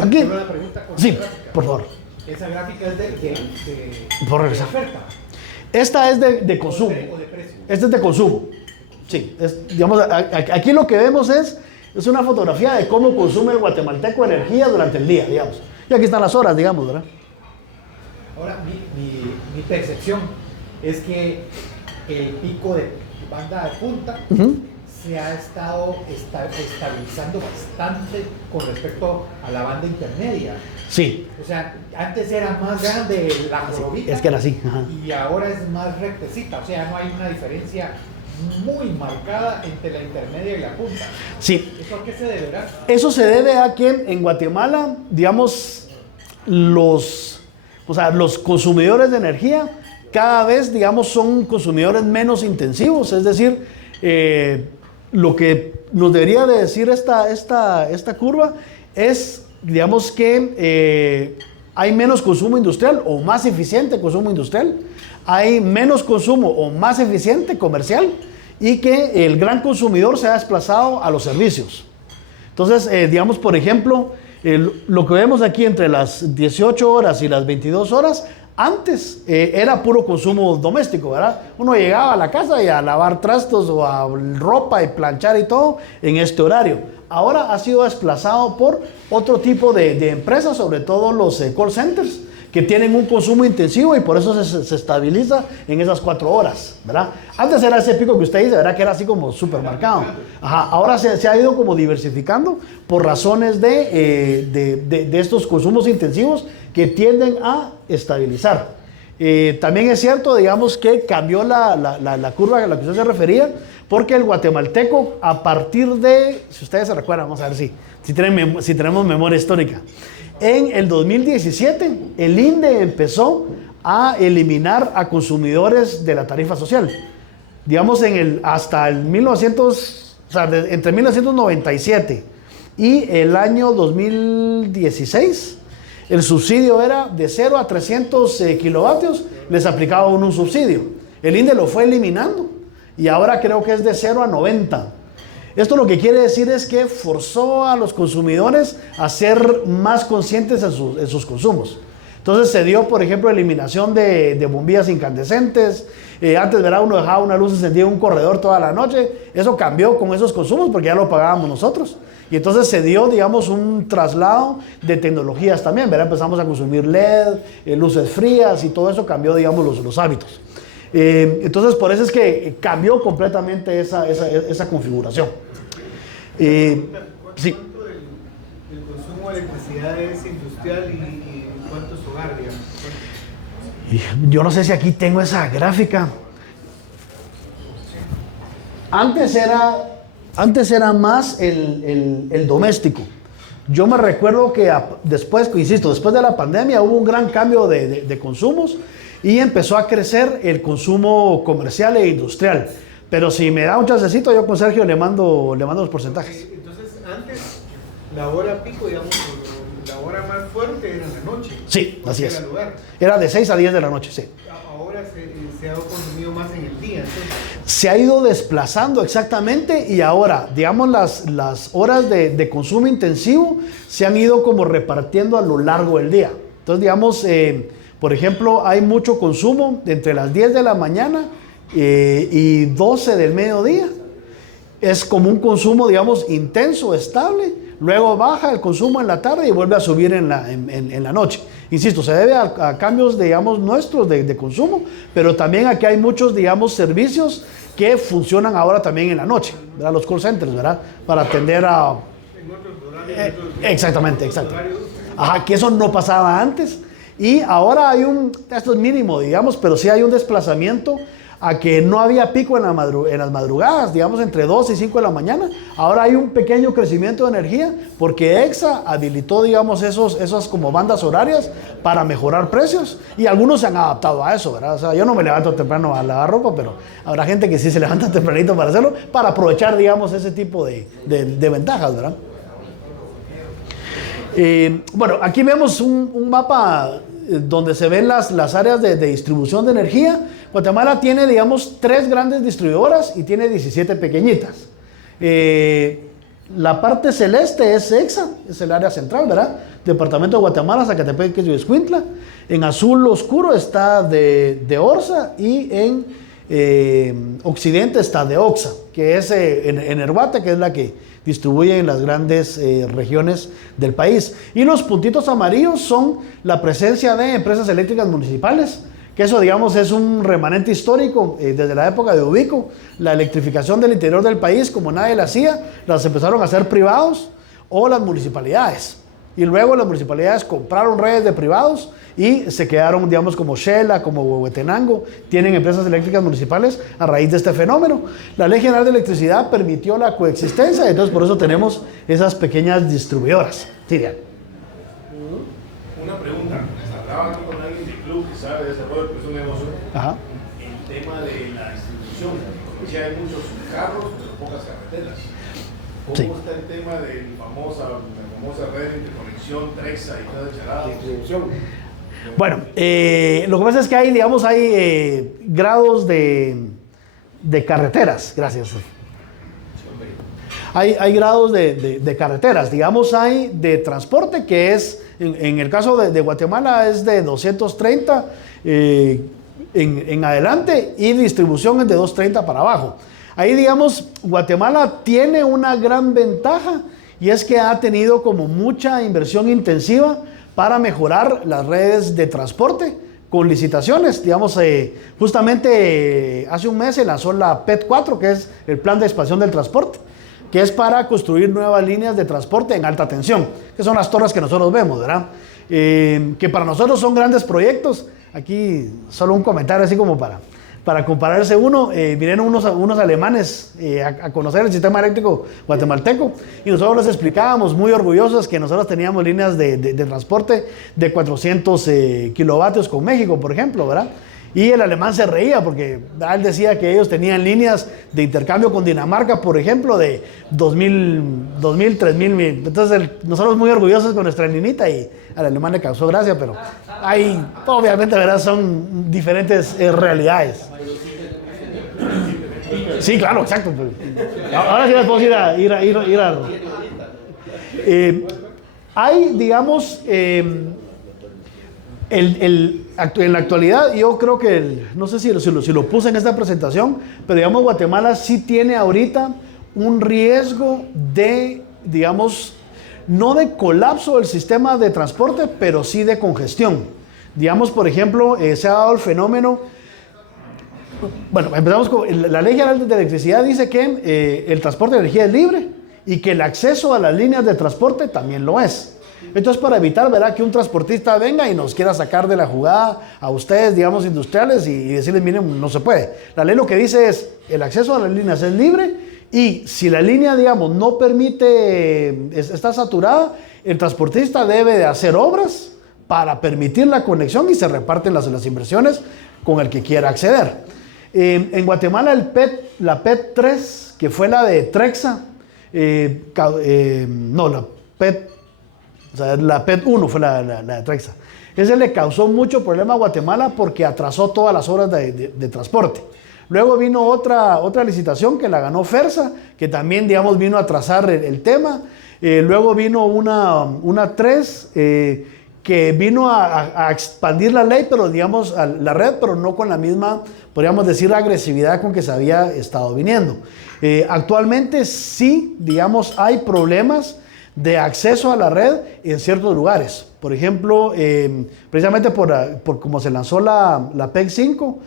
Aquí. Una pregunta sí, gráfica. Por favor. Esa gráfica es por regresar. Oferta. Esta es de consumo. O de precio. Esta es de consumo. Sí, digamos, aquí lo que vemos es una fotografía de cómo consume el guatemalteco energía durante el día, digamos. Y aquí están las horas, digamos, ¿verdad? Ahora, mi percepción es que el pico de banda de punta se ha estado estabilizando bastante con respecto a la banda intermedia. Sí. O sea, antes era más grande la jorobita. Es que era así. Ajá. Y ahora es más rectecita. O sea, no hay una diferencia muy marcada entre la intermedia y la punta. Sí. ¿Eso a qué se deberá? Eso se debe a que en Guatemala, digamos, los consumidores de energía cada vez, digamos, son consumidores menos intensivos. Es decir, lo que nos debería de decir esta curva es, digamos, que hay menos consumo industrial o más eficiente consumo industrial, hay menos consumo o más eficiente comercial, y que el gran consumidor se ha desplazado a los servicios. Entonces, digamos, por ejemplo, lo que vemos aquí entre las 18 horas y las 22 horas, antes era puro consumo doméstico, ¿verdad? Uno llegaba a la casa y a lavar trastos o a ropa y planchar y todo en este horario. Ahora ha sido desplazado por otro tipo de empresas, sobre todo los call centers, que tienen un consumo intensivo y por eso se estabiliza en esas 4 horas, ¿verdad? Antes era ese pico que usted dice, ¿verdad? Que era así como supermercado. Ajá, ahora se ha ido como diversificando por razones de estos consumos intensivos que tienden a estabilizar. También es cierto, digamos, que cambió la curva a la que usted se refería, porque el guatemalteco, a partir de, si ustedes se recuerdan, vamos a ver si tenemos memoria histórica. En el 2017, el INDE empezó a eliminar a consumidores de la tarifa social. Digamos, hasta el 1900, o sea, entre 1997 y el año 2016, el subsidio era de 0 a 300 kilovatios, les aplicaba un subsidio. El INDE lo fue eliminando y ahora creo que es de 0 a 90. Esto lo que quiere decir es que forzó a los consumidores a ser más conscientes en sus consumos. Entonces se dio, por ejemplo, eliminación de bombillas incandescentes. Antes, ¿verdad? Uno dejaba una luz encendida en un corredor toda la noche. Eso cambió con esos consumos porque ya lo pagábamos nosotros. Y entonces se dio, digamos, un traslado de tecnologías también, ¿verdad? Empezamos a consumir LED, luces frías y todo eso cambió, digamos, los hábitos. Entonces, por eso es que cambió completamente esa configuración. Sí. ¿Cuánto del consumo de electricidad es industrial y cuánto es hogar, digamos? Yo no sé si aquí tengo esa gráfica. Antes era más el doméstico. Yo me recuerdo que después de la pandemia hubo un gran cambio de consumos y empezó a crecer el consumo comercial e industrial. Pero si me da un chancecito, yo con Sergio le mando los porcentajes. Entonces, antes, la hora pico, digamos, la hora más fuerte era en la noche. Sí, así es. Era de 6 a 10 de la noche, sí. Ahora se ha consumido más en el día, entonces. Se ha ido desplazando exactamente y ahora, digamos, las horas de consumo intensivo se han ido como repartiendo a lo largo del día. Entonces, digamos, por ejemplo, hay mucho consumo entre las 10 de la mañana y 12 del mediodía. Es como un consumo, digamos, intenso, estable. Luego baja el consumo en la tarde y vuelve a subir en la noche. Insisto, se debe a cambios, digamos, nuestros de consumo, pero también aquí hay muchos, digamos, servicios que funcionan ahora también en la noche, ¿verdad? Los call centers, ¿verdad? Para atender a... Exactamente. Ajá, que eso no pasaba antes. Y ahora esto es mínimo, digamos, pero sí hay un desplazamiento a que no había pico en las madrugadas, digamos entre 2 y 5 de la mañana. Ahora hay un pequeño crecimiento de energía porque EXA habilitó, digamos, esas como bandas horarias para mejorar precios y algunos se han adaptado a eso, ¿verdad? O sea, yo no me levanto temprano a lavar ropa, pero habrá gente que sí se levanta tempranito para hacerlo, para aprovechar, digamos, ese tipo de ventajas, ¿verdad? Bueno, aquí vemos un mapa donde se ven las áreas de distribución de energía. Guatemala tiene, digamos, 3 grandes distribuidoras y tiene 17 pequeñitas. La parte celeste es EXA, es el área central, ¿verdad? Departamento de Guatemala, Zacatepec y Escuintla. En azul oscuro está de ORSA y en occidente está de OXA, que es en Herguate, que es la que distribuye en las grandes regiones del país. Y los puntitos amarillos son la presencia de empresas eléctricas municipales, que eso, digamos, es un remanente histórico desde la época de Ubico. La electrificación del interior del país, como nadie la hacía, las empezaron a hacer privados o las municipalidades. Y luego las municipalidades compraron redes de privados y se quedaron, digamos, como Shela, como Huehuetenango, tienen empresas eléctricas municipales a raíz de este fenómeno. La Ley General de Electricidad permitió la coexistencia, entonces por eso tenemos esas pequeñas distribuidoras. Sí, Diana. Una pregunta. Hablaba aquí con alguien del club que sabe de desarrollo, que es un negocio. Ajá. El tema de la distribución, porque ya hay muchos carros, pero pocas carreteras. ¿Cómo está el tema de la famosa red de interconexión Trexa y toda charada? Distribución. Bueno, lo que pasa es que hay, digamos, grados de carreteras, gracias. Hay grados de carreteras, digamos, hay de transporte que es, en el caso de Guatemala es de 230 en adelante y distribución es de 230 para abajo. Ahí, digamos, Guatemala tiene una gran ventaja y es que ha tenido como mucha inversión intensiva para mejorar las redes de transporte con licitaciones. Digamos, justamente hace un mes se lanzó la PET 4, que es el Plan de Expansión del Transporte, que es para construir nuevas líneas de transporte en alta tensión, que son las torres que nosotros vemos, ¿verdad? Que para nosotros son grandes proyectos. Aquí solo un comentario así como para compararse uno. Vinieron unos alemanes a conocer el sistema eléctrico guatemalteco y nosotros les explicábamos muy orgullosos que nosotros teníamos líneas de transporte de 400 kilovatios con México, por ejemplo, ¿verdad? Y el alemán se reía porque él decía que ellos tenían líneas de intercambio con Dinamarca, por ejemplo, de 2.000, 3.000. Entonces nosotros muy orgullosos con nuestra linita y al alemán le causó gracia, pero hay, obviamente, ¿verdad? Son diferentes realidades. Sí, claro, exacto. Ahora sí las podemos ir a hay, digamos, en la actualidad, yo creo que, no sé si lo puse en esta presentación, pero digamos Guatemala sí tiene ahorita un riesgo de, digamos, no de colapso del sistema de transporte, pero sí de congestión. Digamos, por ejemplo, se ha dado el fenómeno, bueno, empezamos con la Ley General de Electricidad dice que el transporte de energía es libre y que el acceso a las líneas de transporte también lo es. Entonces, para evitar, ¿verdad?, que un transportista venga y nos quiera sacar de la jugada a ustedes, digamos, industriales y decirles, miren, no se puede. La ley lo que dice es, el acceso a las líneas es libre y si la línea, digamos, no permite, está saturada, el transportista debe de hacer obras para permitir la conexión y se reparten las con el que quiera acceder. En Guatemala, la PET 3, que fue la de Trexa, la PET 1 fue la de Trexa. Ese le causó mucho problema a Guatemala porque atrasó todas las obras de transporte. Luego vino otra licitación que la ganó FERSA, que también, digamos, vino a atrasar el tema. Luego vino una 3 que vino a expandir la ley, pero digamos, la red, pero no con la misma, podríamos decir, agresividad con que se había estado viniendo. Actualmente sí, digamos, hay problemas de acceso a la red en ciertos lugares. Por ejemplo, precisamente por como se lanzó la PEC 5,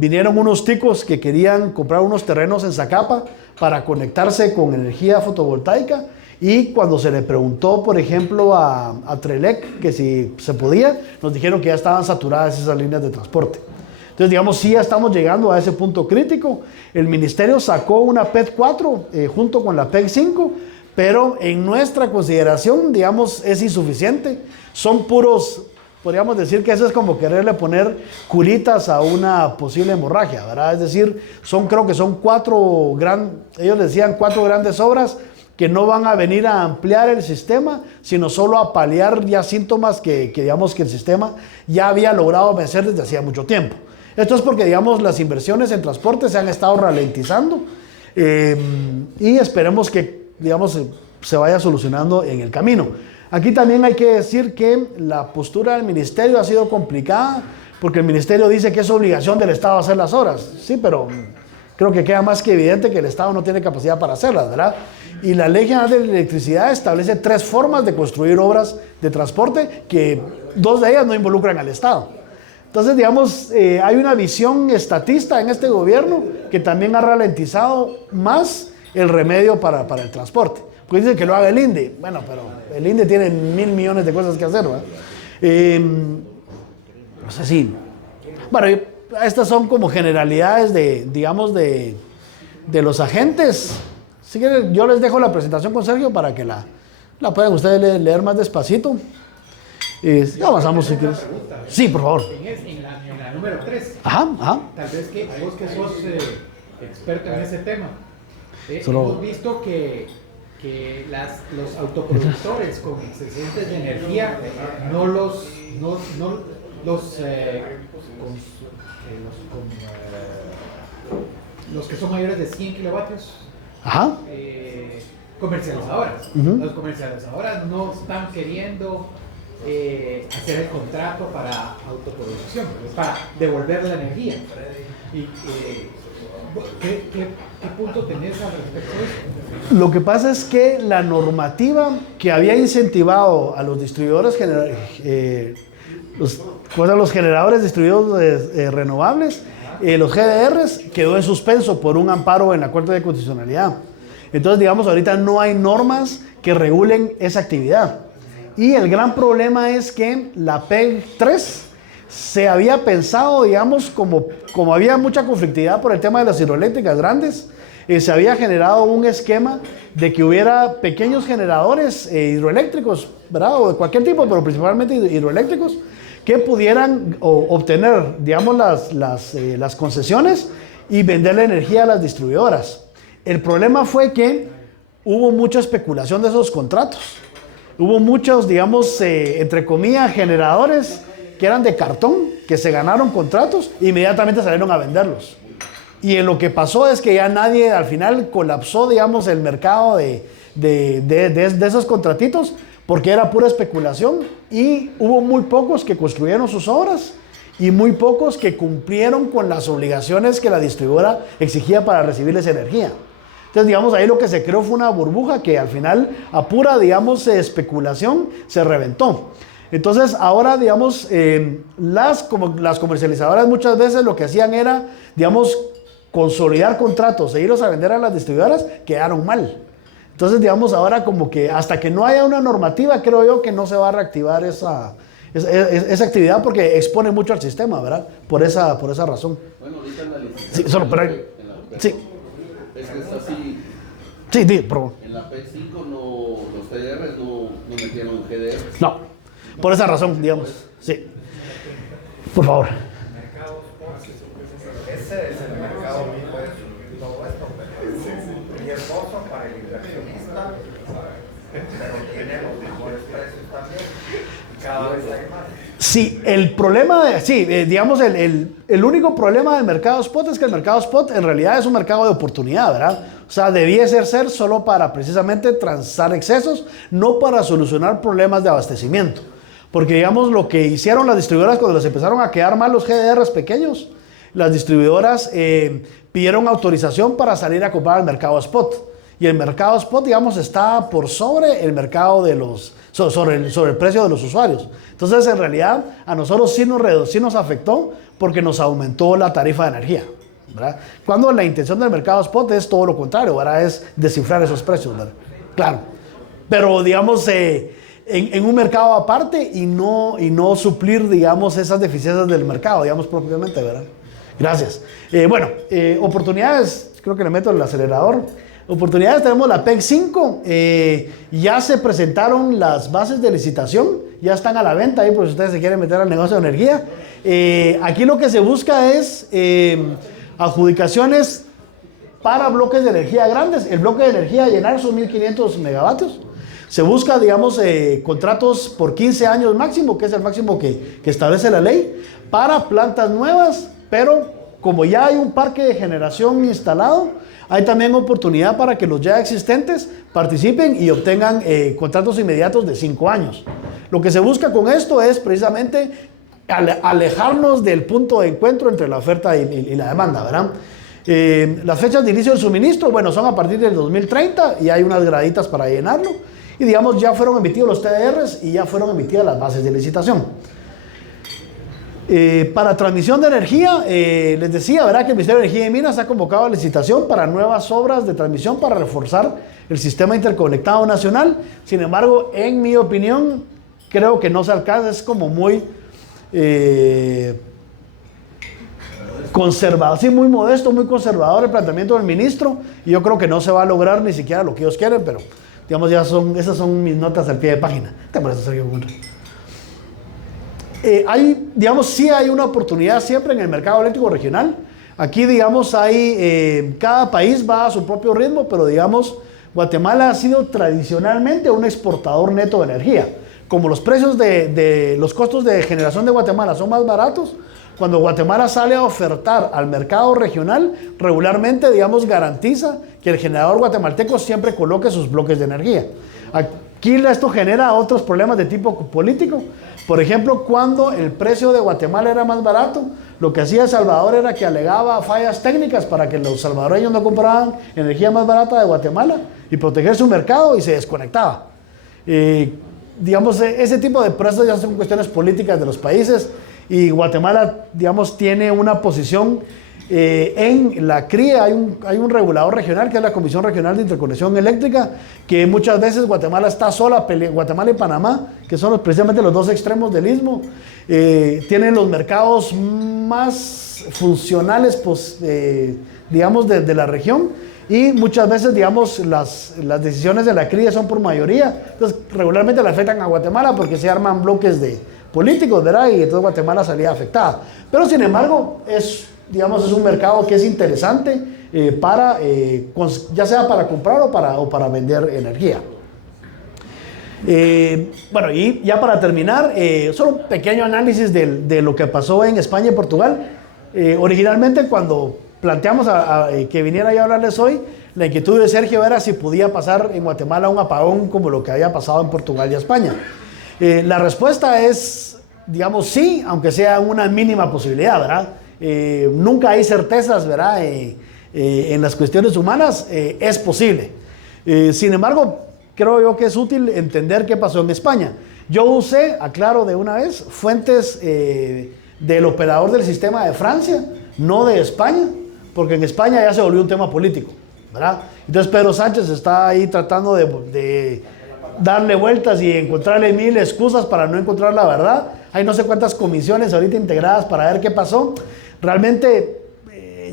vinieron unos ticos que querían comprar unos terrenos en Zacapa para conectarse con energía fotovoltaica y cuando se le preguntó, por ejemplo, a Trelec que si se podía, nos dijeron que ya estaban saturadas esas líneas de transporte. Entonces, digamos, sí ya estamos llegando a ese punto crítico. El ministerio sacó una PET 4 junto con la PEC 5, pero en nuestra consideración, digamos, es insuficiente. Son puros, podríamos decir que eso es como quererle poner curitas a una posible hemorragia, ¿verdad? Es decir, creo que son ellos decían 4 grandes obras que no van a venir a ampliar el sistema, sino solo a paliar ya síntomas que digamos que el sistema ya había logrado vencer desde hacía mucho tiempo. Esto es porque, digamos, las inversiones en transporte se han estado ralentizando. Y esperemos que, digamos, se vaya solucionando en el camino. Aquí también hay que decir que la postura del ministerio ha sido complicada, porque el ministerio dice que es obligación del Estado hacer las obras. Sí, pero creo que queda más que evidente que el Estado no tiene capacidad para hacerlas, ¿verdad? Y la Ley General de Electricidad establece 3 formas de construir obras de transporte, que 2 de ellas no involucran al Estado. Entonces, digamos, hay una visión estatista en este gobierno que también ha ralentizado más el remedio para el transporte. Porque dicen que lo haga el INDE. Bueno, pero el INDE tiene 1.000 millones de cosas que hacer, ¿verdad? No sé si... Bueno, estas son como generalidades digamos, de los agentes. Si quieren, yo les dejo la presentación con Sergio para que la puedan ustedes leer más despacito. Avanzamos si quieres. Sí, por favor. En la número 3. Ajá. Tal vez que vos que sos experto en ese tema. Solo... Hemos visto que los autoproductores con excedentes de energía los que son mayores de 100 kilovatios, comercializadoras. Los comercializadoras no están queriendo hacer el contrato para autoproducción, para devolver la energía. ¿Qué punto tenés al respecto de eso? Lo que pasa es que la normativa que había incentivado a los distribuidores, los generadores distribuidos renovables, los GDRs, quedó en suspenso por un amparo en la Corte de Constitucionalidad. Entonces, digamos, ahorita no hay normas que regulen esa actividad. Y el gran problema es que la PEG 3 se había pensado, digamos, como había mucha conflictividad por el tema de las hidroeléctricas grandes, se había generado un esquema de que hubiera pequeños generadores hidroeléctricos, ¿verdad? O de cualquier tipo, pero principalmente hidroeléctricos, que pudieran obtener, digamos, las concesiones y vender la energía a las distribuidoras. El problema fue que hubo mucha especulación de esos contratos. Hubo muchos, digamos, entre comillas, generadores que eran de cartón, que se ganaron contratos e inmediatamente salieron a venderlos. Y lo que pasó es que ya nadie, al final colapsó, digamos, el mercado de esos contratitos, porque era pura especulación, y hubo muy pocos que construyeron sus obras y muy pocos que cumplieron con las obligaciones que la distribuidora exigía para recibirles energía. Entonces, digamos, ahí lo que se creó fue una burbuja que al final, a pura, digamos, especulación, se reventó. Entonces, ahora, digamos, las comercializadoras muchas veces lo que hacían era, digamos, consolidar contratos e irlos a vender a las distribuidoras, quedaron mal. Entonces, digamos, ahora como que hasta que no haya una normativa, creo yo que no se va a reactivar esa actividad, porque expone mucho al sistema, ¿verdad? Por esa razón. Bueno, ahorita en la licitación. Sí, solo, pero sí. Es que es así. Sí, por favor. En la P5 los GDRs no metieron GDRs. No, por esa razón, digamos. Sí. Por favor. Ese es el mercado, pues, todo esto, pero es riesgoso para el inversionista, pero tiene los mejores precios también, y cada vez hay más. Sí, el problema, digamos, el único problema del mercado spot es que el mercado spot en realidad es un mercado de oportunidad, ¿verdad? O sea, debía ser solo para precisamente transar excesos, no para solucionar problemas de abastecimiento. Porque, digamos, lo que hicieron las distribuidoras cuando les empezaron a quedar mal los GDRs pequeños, las distribuidoras pidieron autorización para salir a comprar al mercado spot. Y el mercado spot, digamos, está por sobre el mercado de sobre el precio de los usuarios. Entonces, en realidad, a nosotros sí nos afectó porque nos aumentó la tarifa de energía, ¿verdad? Cuando la intención del mercado spot es todo lo contrario, ¿verdad? Es descifrar esos precios, ¿verdad? Claro. Pero, digamos, en un mercado aparte y no suplir, digamos, esas deficiencias del mercado, digamos, propiamente, ¿verdad? Gracias. Bueno, oportunidades, creo que le meto el acelerador. Oportunidades, tenemos la PEC 5, ya se presentaron las bases de licitación, ya están a la venta ahí por si ustedes se quieren meter al negocio de energía. Aquí lo que se busca es adjudicaciones para bloques de energía grandes. El bloque de energía llenar sus 1500 megavatios. Se busca, digamos, contratos por 15 años máximo, que es el máximo que establece la ley, para plantas nuevas, pero como ya hay un parque de generación instalado, hay también oportunidad para que los ya existentes participen y obtengan contratos inmediatos de 5 años. Lo que se busca con esto es precisamente alejarnos del punto de encuentro entre la oferta y la demanda, ¿verdad? Las fechas de inicio del suministro, bueno, son a partir del 2030 y hay unas graditas para llenarlo. Y digamos, ya fueron emitidos los TDRs y ya fueron emitidas las bases de licitación. Para transmisión de energía, les decía, ¿verdad?, que el Ministerio de Energía y Minas ha convocado a licitación para nuevas obras de transmisión para reforzar el sistema interconectado nacional. Sin embargo, en mi opinión, creo que no se alcanza, es como muy conservador, sí, muy modesto, muy conservador el planteamiento del ministro, y yo creo que no se va a lograr ni siquiera lo que ellos quieren, pero digamos, esas son mis notas al pie de página. ¿Te parece, Sergio? Digamos, sí hay una oportunidad siempre en el mercado eléctrico regional. Aquí, digamos, cada país va a su propio ritmo, pero digamos, Guatemala ha sido tradicionalmente un exportador neto de energía. Como los precios los costos de generación de Guatemala son más baratos, cuando Guatemala sale a ofertar al mercado regional, regularmente, digamos, garantiza que el generador guatemalteco siempre coloque sus bloques de energía. Aquí esto genera otros problemas de tipo político. Por ejemplo, cuando el precio de Guatemala era más barato, lo que hacía El Salvador era que alegaba fallas técnicas para que los salvadoreños no compraran energía más barata de Guatemala y proteger su mercado, y se desconectaba. Digamos, ese tipo de precios ya son cuestiones políticas de los países, y Guatemala, digamos, tiene una posición en la CRIE. Hay un regulador regional que es la Comisión Regional de Interconexión Eléctrica, que muchas veces Guatemala está sola, Guatemala y Panamá, que son precisamente los dos extremos del istmo, tienen los mercados más funcionales, digamos, de la región, y muchas veces, digamos, las decisiones de la CRIE son por mayoría. Entonces, regularmente le afectan a Guatemala porque se arman bloques de políticos, ¿verdad? Y entonces Guatemala salía afectada. Pero, sin embargo, es un mercado que es interesante ya sea para comprar o para vender energía. Bueno, y ya para terminar, solo un pequeño análisis de lo que pasó en España y Portugal. Originalmente, cuando planteamos que viniera a hablarles hoy, la inquietud de Sergio era si podía pasar en Guatemala un apagón como lo que había pasado en Portugal y España. La respuesta es, digamos, sí, aunque sea una mínima posibilidad, ¿verdad? Nunca hay certezas, ¿verdad? En las cuestiones humanas es posible. Sin embargo, creo yo que es útil entender qué pasó en España. Yo usé, aclaro de una vez, fuentes del operador del sistema de Francia, no de España, porque en España ya se volvió un tema político, ¿verdad? Entonces Pedro Sánchez está ahí tratando de darle vueltas y encontrarle 1000 excusas para no encontrar la verdad. Hay no sé cuántas comisiones ahorita integradas para ver qué pasó. Realmente,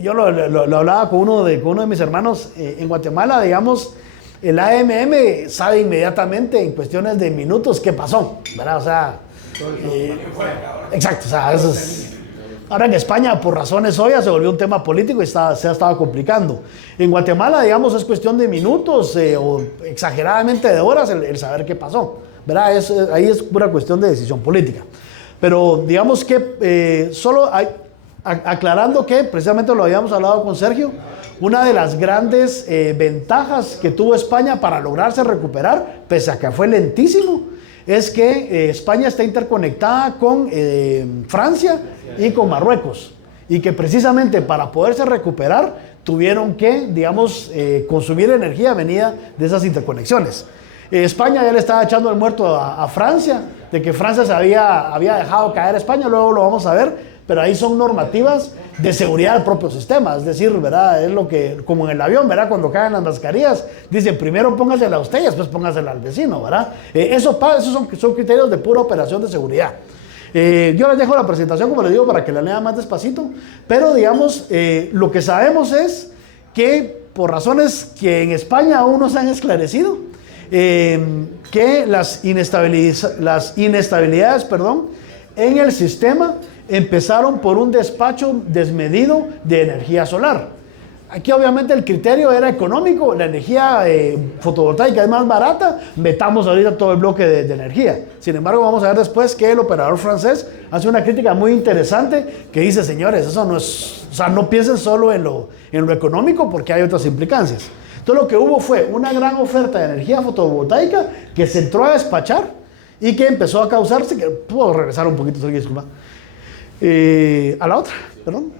yo lo hablaba con uno de mis hermanos en Guatemala, digamos, el AMM sabe inmediatamente en cuestiones de minutos qué pasó, ¿verdad? O sea, exacto, o sea, eso es... Ahora en España, por razones obvias, se volvió un tema político y se ha estado complicando. En Guatemala, digamos, es cuestión de minutos o exageradamente de horas el saber qué pasó, ¿verdad? Ahí es pura cuestión de decisión política. Pero digamos que solo aclarando que, precisamente lo habíamos hablado con Sergio, una de las grandes ventajas que tuvo España para lograrse recuperar, pese a que fue lentísimo, es que España está interconectada con Francia y con Marruecos, y que precisamente para poderse recuperar tuvieron que, digamos, consumir energía venida de esas interconexiones. España ya le estaba echando el muerto a Francia, de que Francia se había dejado caer a España, luego lo vamos a ver, pero ahí son normativas de seguridad del propio sistema, es decir, ¿verdad? Es lo que, como en el avión, ¿verdad? Cuando caen las mascarillas, dicen primero póngasela a usted y después póngasela al vecino, ¿verdad? Esos son criterios de pura operación de seguridad. Yo les dejo la presentación, como les digo, para que la lean más despacito, pero digamos, lo que sabemos es que por razones que en España aún no se han esclarecido, que las inestabilidades, en el sistema empezaron por un despacho desmedido de energía solar. Aquí obviamente el criterio era económico, la energía fotovoltaica es más barata, metamos ahorita todo el bloque de energía. Sin embargo, vamos a ver después que el operador francés hace una crítica muy interesante que dice, señores, eso no es O sea, no piensen solo en lo económico porque hay otras implicancias. Entonces lo que hubo fue una gran oferta de energía fotovoltaica que se entró a despachar y que empezó a causarse, que puedo regresar un poquito, disculpa, a la otra, perdón.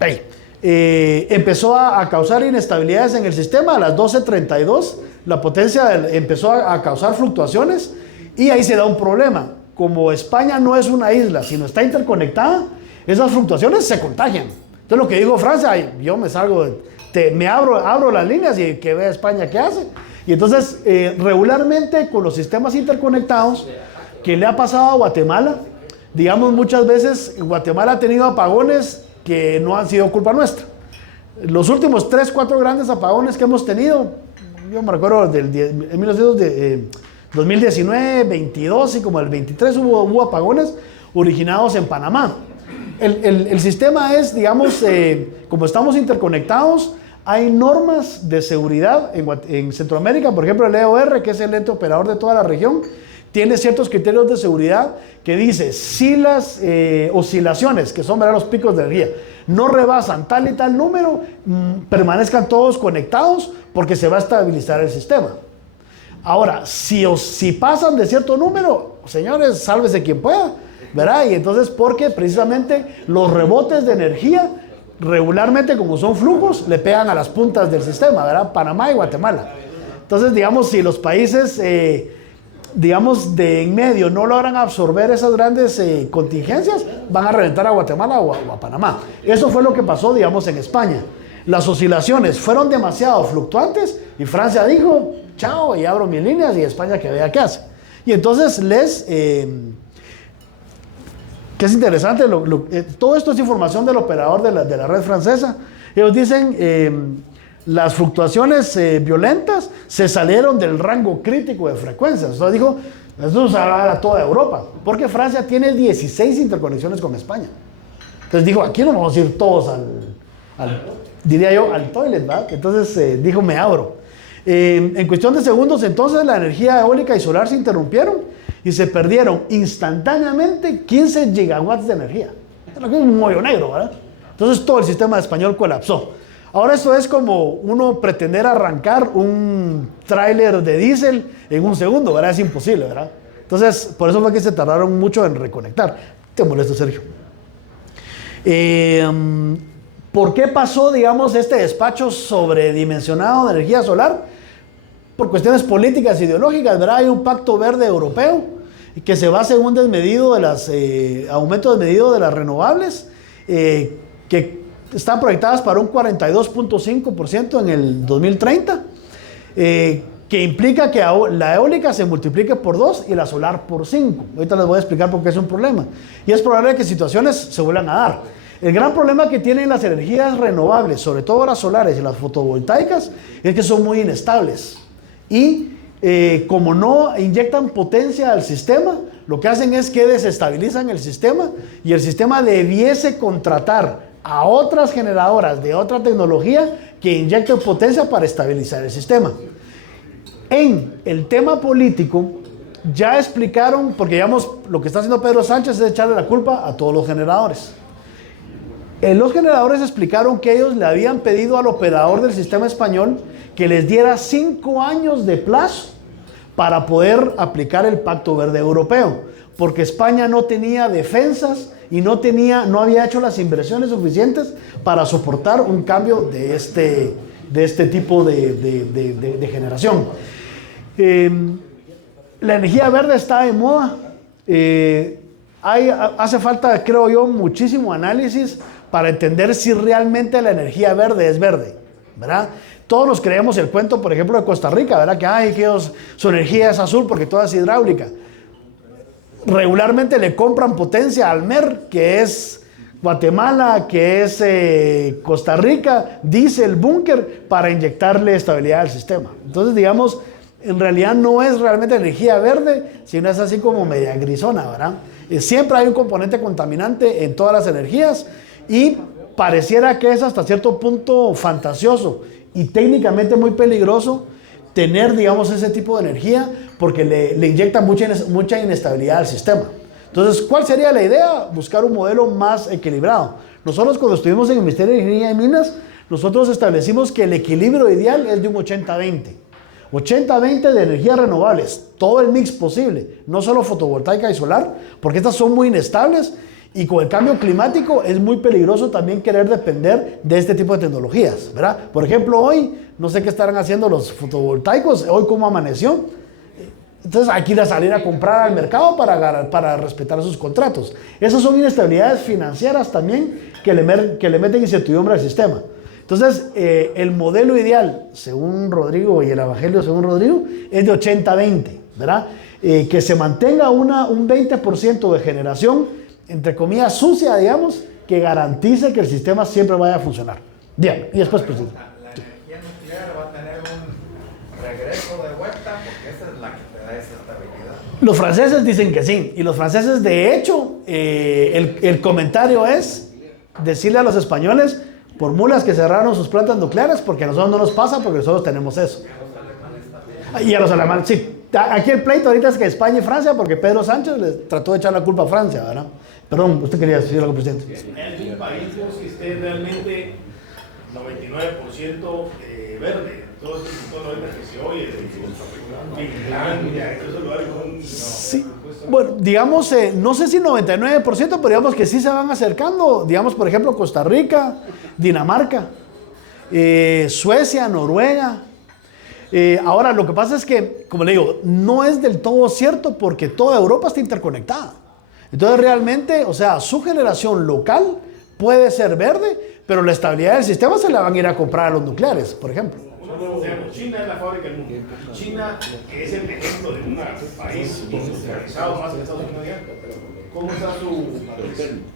Ahí. Empezó a causar inestabilidades en el sistema. A las 12:32 la potencia empezó a causar fluctuaciones y ahí se da un problema. Como España no es una isla, sino está interconectada, esas fluctuaciones se contagian. Entonces lo que dijo Francia, ay, yo me salgo, me abro las líneas y que vea España qué hace. Y entonces regularmente con los sistemas interconectados, que le ha pasado a Guatemala, digamos muchas veces Guatemala ha tenido apagones que no han sido culpa nuestra. Los últimos 3, 4 grandes apagones que hemos tenido, yo me recuerdo en 2019, 22 y como el 23 hubo apagones originados en Panamá. El sistema es, digamos, como estamos interconectados, hay normas de seguridad en Centroamérica, por ejemplo el EOR, que es el ente operador de toda la región, tiene ciertos criterios de seguridad que dice, si las oscilaciones, que son los picos de energía, no rebasan tal y tal número, permanezcan todos conectados porque se va a estabilizar el sistema. Ahora, si pasan de cierto número, señores, sálvese quien pueda, ¿verdad? Y entonces, porque precisamente los rebotes de energía, regularmente como son flujos, le pegan a las puntas del sistema, ¿verdad? Panamá y Guatemala. Entonces, digamos, si los países, digamos, de en medio no logran absorber esas grandes contingencias, van a reventar a Guatemala o a Panamá. Eso fue lo que pasó, digamos, en España. Las oscilaciones fueron demasiado fluctuantes y Francia dijo, chao, y abro mis líneas y España que vea qué hace. Y entonces que es interesante, todo esto es información del operador de la red francesa. Ellos dicen, las fluctuaciones violentas se salieron del rango crítico de frecuencias. Entonces dijo, esto se va a toda Europa, porque Francia tiene 16 interconexiones con España. Entonces dijo, aquí no vamos a ir todos diría yo, al toilet, ¿verdad? Entonces dijo, me abro. En cuestión de segundos, entonces, la energía eólica y solar se interrumpieron y se perdieron instantáneamente 15 gigawatts de energía. Es lo que es un hoyo negro, ¿verdad? Entonces todo el sistema español colapsó. Ahora esto es como uno pretender arrancar un tráiler de diésel en un segundo, ¿verdad? Es imposible, ¿verdad? Entonces, por eso fue que se tardaron mucho en reconectar. Te molesto, Sergio. ¿Por qué pasó, digamos, este despacho sobredimensionado de energía solar? Por cuestiones políticas e ideológicas, ¿verdad? Hay un pacto verde europeo que se basa en un desmedido aumento desmedido de las renovables, que están proyectadas para un 42.5% en el 2030, que implica que la eólica se multiplique por 2 y la solar por 5. Ahorita les voy a explicar por qué es un problema. Y es probable que situaciones se vuelvan a dar. El gran problema que tienen las energías renovables, sobre todo las solares y las fotovoltaicas, es que son muy inestables. Y como no inyectan potencia al sistema, lo que hacen es que desestabilizan el sistema y el sistema debiese contratar a otras generadoras de otra tecnología que inyecten potencia para estabilizar el sistema. En el tema político, ya explicaron, porque digamos, lo que está haciendo Pedro Sánchez es echarle la culpa a todos los generadores. Los generadores explicaron que ellos le habían pedido al operador del sistema español que les diera 5 años de plazo para poder aplicar el Pacto Verde Europeo, porque España no tenía defensas y no había hecho las inversiones suficientes para soportar un cambio de este tipo de generación. La energía verde está de moda. Hace falta, creo yo, muchísimo análisis para entender si realmente la energía verde es verde, ¿verdad? Todos nos creemos el cuento, por ejemplo, de Costa Rica, ¿verdad? Que su energía es azul porque toda es hidráulica. Regularmente le compran potencia al MER, que es Guatemala, que es Costa Rica, dice el búnker, para inyectarle estabilidad al sistema. Entonces, digamos, en realidad no es realmente energía verde, sino es así como media grisona, ¿verdad? Siempre hay un componente contaminante en todas las energías y pareciera que es hasta cierto punto fantasioso y técnicamente muy peligroso tener, digamos, ese tipo de energía porque le inyecta mucha inestabilidad al sistema. Entonces, ¿cuál sería la idea? Buscar un modelo más equilibrado. Nosotros cuando estuvimos en el Ministerio de Ingeniería y Minas, nosotros establecimos que el equilibrio ideal es de un 80-20. 80-20 de energías renovables, todo el mix posible, no solo fotovoltaica y solar, porque estas son muy inestables y con el cambio climático es muy peligroso también querer depender de este tipo de tecnologías, ¿verdad? Por ejemplo, hoy, no sé qué estarán haciendo los fotovoltaicos, hoy cómo amaneció. Entonces hay que ir a salir a comprar al mercado para respetar sus contratos. Esas son inestabilidades financieras también que le meten incertidumbre al sistema. Entonces, el modelo ideal, según Rodrigo y el Evangelio según Rodrigo, es de 80-20, ¿verdad? Que se mantenga un 20% de generación, entre comillas, sucia, digamos, que garantice que el sistema siempre vaya a funcionar. Bien, y después, pues... La energía nuclear va a tener un regreso de vuelta porque esa es la que te da esa estabilidad. Los franceses dicen que sí, y los franceses, de hecho, el comentario es decirle a los españoles, por mulas que cerraron sus plantas nucleares, porque a nosotros no nos pasa, porque nosotros tenemos eso. Y a los alemanes, sí. Aquí el pleito ahorita es que España y Francia, porque Pedro Sánchez les trató de echar la culpa a Francia, ¿verdad? Perdón, usted quería decir algo, presidente. En un país que esté realmente 99% verde, todo lo que se oye, Finlandia, esos lugares con... Sí. Bueno, digamos, no sé si 99%, pero digamos que sí se van acercando. Digamos, por ejemplo, Costa Rica, Dinamarca, Suecia, Noruega. Ahora, lo que pasa es que, como le digo, no es del todo cierto porque toda Europa está interconectada. Entonces, realmente, o sea, su generación local puede ser verde, pero la estabilidad del sistema se la van a ir a comprar a los nucleares, por ejemplo. China es la fábrica del mundo. China, que es el ejemplo de un país industrializado más que Estados Unidos, ¿cómo está su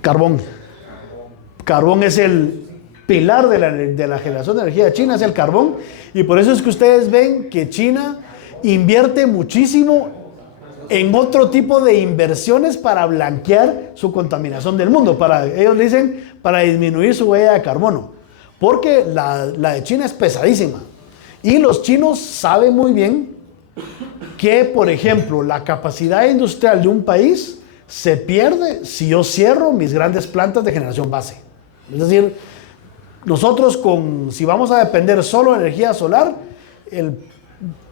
Carbón. Carbón es el pilar de la generación de energía de China, es el carbón. Y por eso es que ustedes ven que China invierte muchísimo en otro tipo de inversiones para blanquear su contaminación del mundo. Ellos dicen, para disminuir su huella de carbono. Porque la de China es pesadísima. Y los chinos saben muy bien que, por ejemplo, la capacidad industrial de un país se pierde si yo cierro mis grandes plantas de generación base. Es decir, nosotros si vamos a depender solo de energía solar,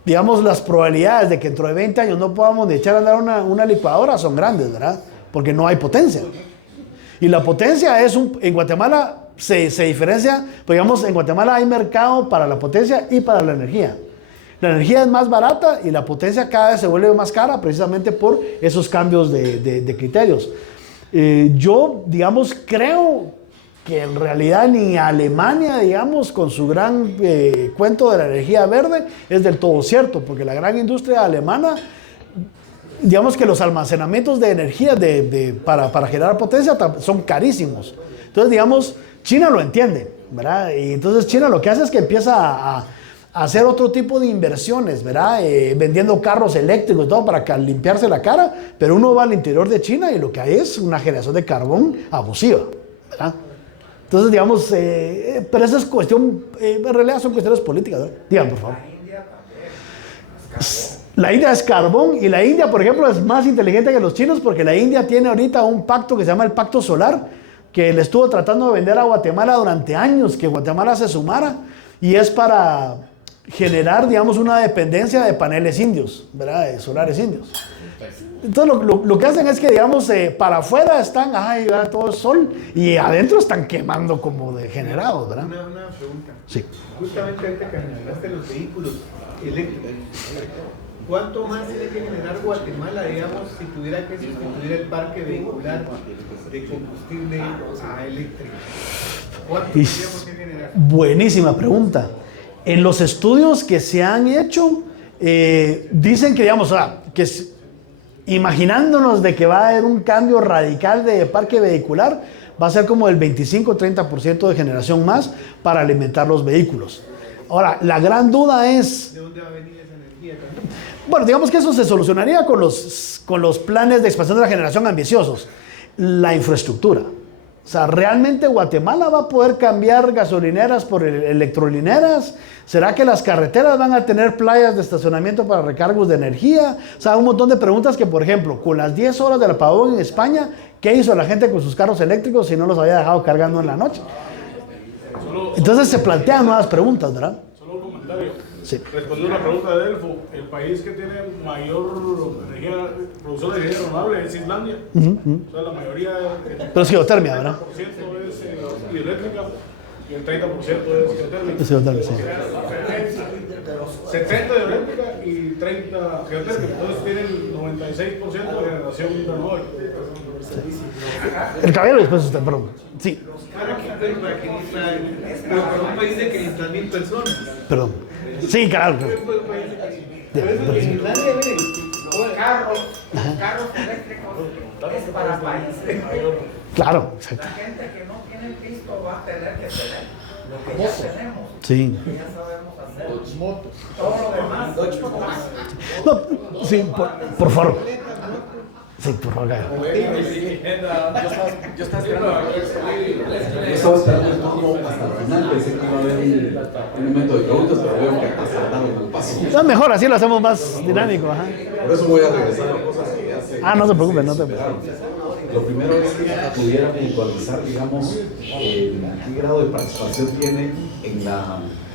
digamos, las probabilidades de que dentro de 20 años no podamos ni echar a andar una licuadora son grandes, ¿verdad? Porque no hay potencia. Y la potencia en Guatemala se diferencia, pues digamos, en Guatemala hay mercado para la potencia y para la energía. La energía es más barata y la potencia cada vez se vuelve más cara precisamente por esos cambios de criterios. Yo, digamos, creo que en realidad ni Alemania, digamos, con su gran cuento de la energía verde, es del todo cierto, porque la gran industria alemana, digamos que los almacenamientos de energía para generar potencia son carísimos. Entonces, digamos, China lo entiende, ¿verdad? Y entonces China lo que hace es que empieza a hacer otro tipo de inversiones, ¿verdad? Vendiendo carros eléctricos, todo para limpiarse la cara, pero uno va al interior de China y lo que hay es una generación de carbón abusiva, ¿verdad? Entonces, digamos, pero esa es cuestión, en realidad son cuestiones políticas, ¿verdad? Digan, por favor. La India es carbón y la India, por ejemplo, es más inteligente que los chinos porque la India tiene ahorita un pacto que se llama el Pacto Solar, que le estuvo tratando de vender a Guatemala durante años, que Guatemala se sumara, y es para generar, digamos, una dependencia de paneles indios, ¿verdad? De solares indios. Entonces, lo que hacen es que, digamos, para afuera están, todo es sol, y adentro están quemando como degenerados, ¿verdad? Una pregunta. Sí. Justamente ahorita que mencionaste los vehículos eléctricos, ¿cuánto más tiene que generar Guatemala, digamos, si tuviera que sustituir el parque vehicular de combustible a eléctrico? ¿Cuánto tendríamos que generar? Buenísima pregunta. En los estudios que se han hecho, dicen que, digamos, imaginándonos de que va a haber un cambio radical de parque vehicular, va a ser como el 25-30% de generación más para alimentar los vehículos. Ahora, la gran duda es... ¿De dónde va a venir esa energía también? Bueno, digamos que eso se solucionaría con los planes de expansión de la generación ambiciosos. La infraestructura. O O sea, ¿realmente Guatemala va a poder cambiar gasolineras por electrolineras? ¿Será que las carreteras van a tener playas de estacionamiento para recargos de energía? O sea, un montón de preguntas que, por ejemplo, con las 10 horas del apagón en España, ¿qué hizo la gente con sus carros eléctricos si no los había dejado cargando en la noche? Entonces se plantean nuevas preguntas, ¿verdad? Solo un comentario. Sí. Respondiendo a una pregunta de Delfo, el país que tiene mayor producción de energía renovable es Islandia. O sea, la mayoría Pero es geotermia, ¿verdad? El 30% es hidroeléctrica y el 30% es geotérmica. Es geotérmica, sí. 70 de eléctrica y 30 geotérmica. Entonces tienen 96% de generación renovable. El caballero después usted, perdón. Sí. Pero para un país de 500,000 personas. Perdón. Sí, claro. En Islandia, miren, Los carros eléctricos es para países. Claro, exacto. La gente que no tiene pisto va a tener que tener lo que ya tenemos. Sí. Ya sabemos hacer. motos. Todo lo demás. No, sí, por favor. Sí, por favor. Yo estaba esperando el turno hasta el final, pensé que iba a haber un momento de preguntas, pero veo que aceleraron el paso. No, mejor, así lo hacemos más dinámico. Ajá. Por eso voy a regresar a cosas que ya se... No se preocupe, no te preocupes. Lo primero es que pudiera puntualizar, digamos, qué grado de participación tiene en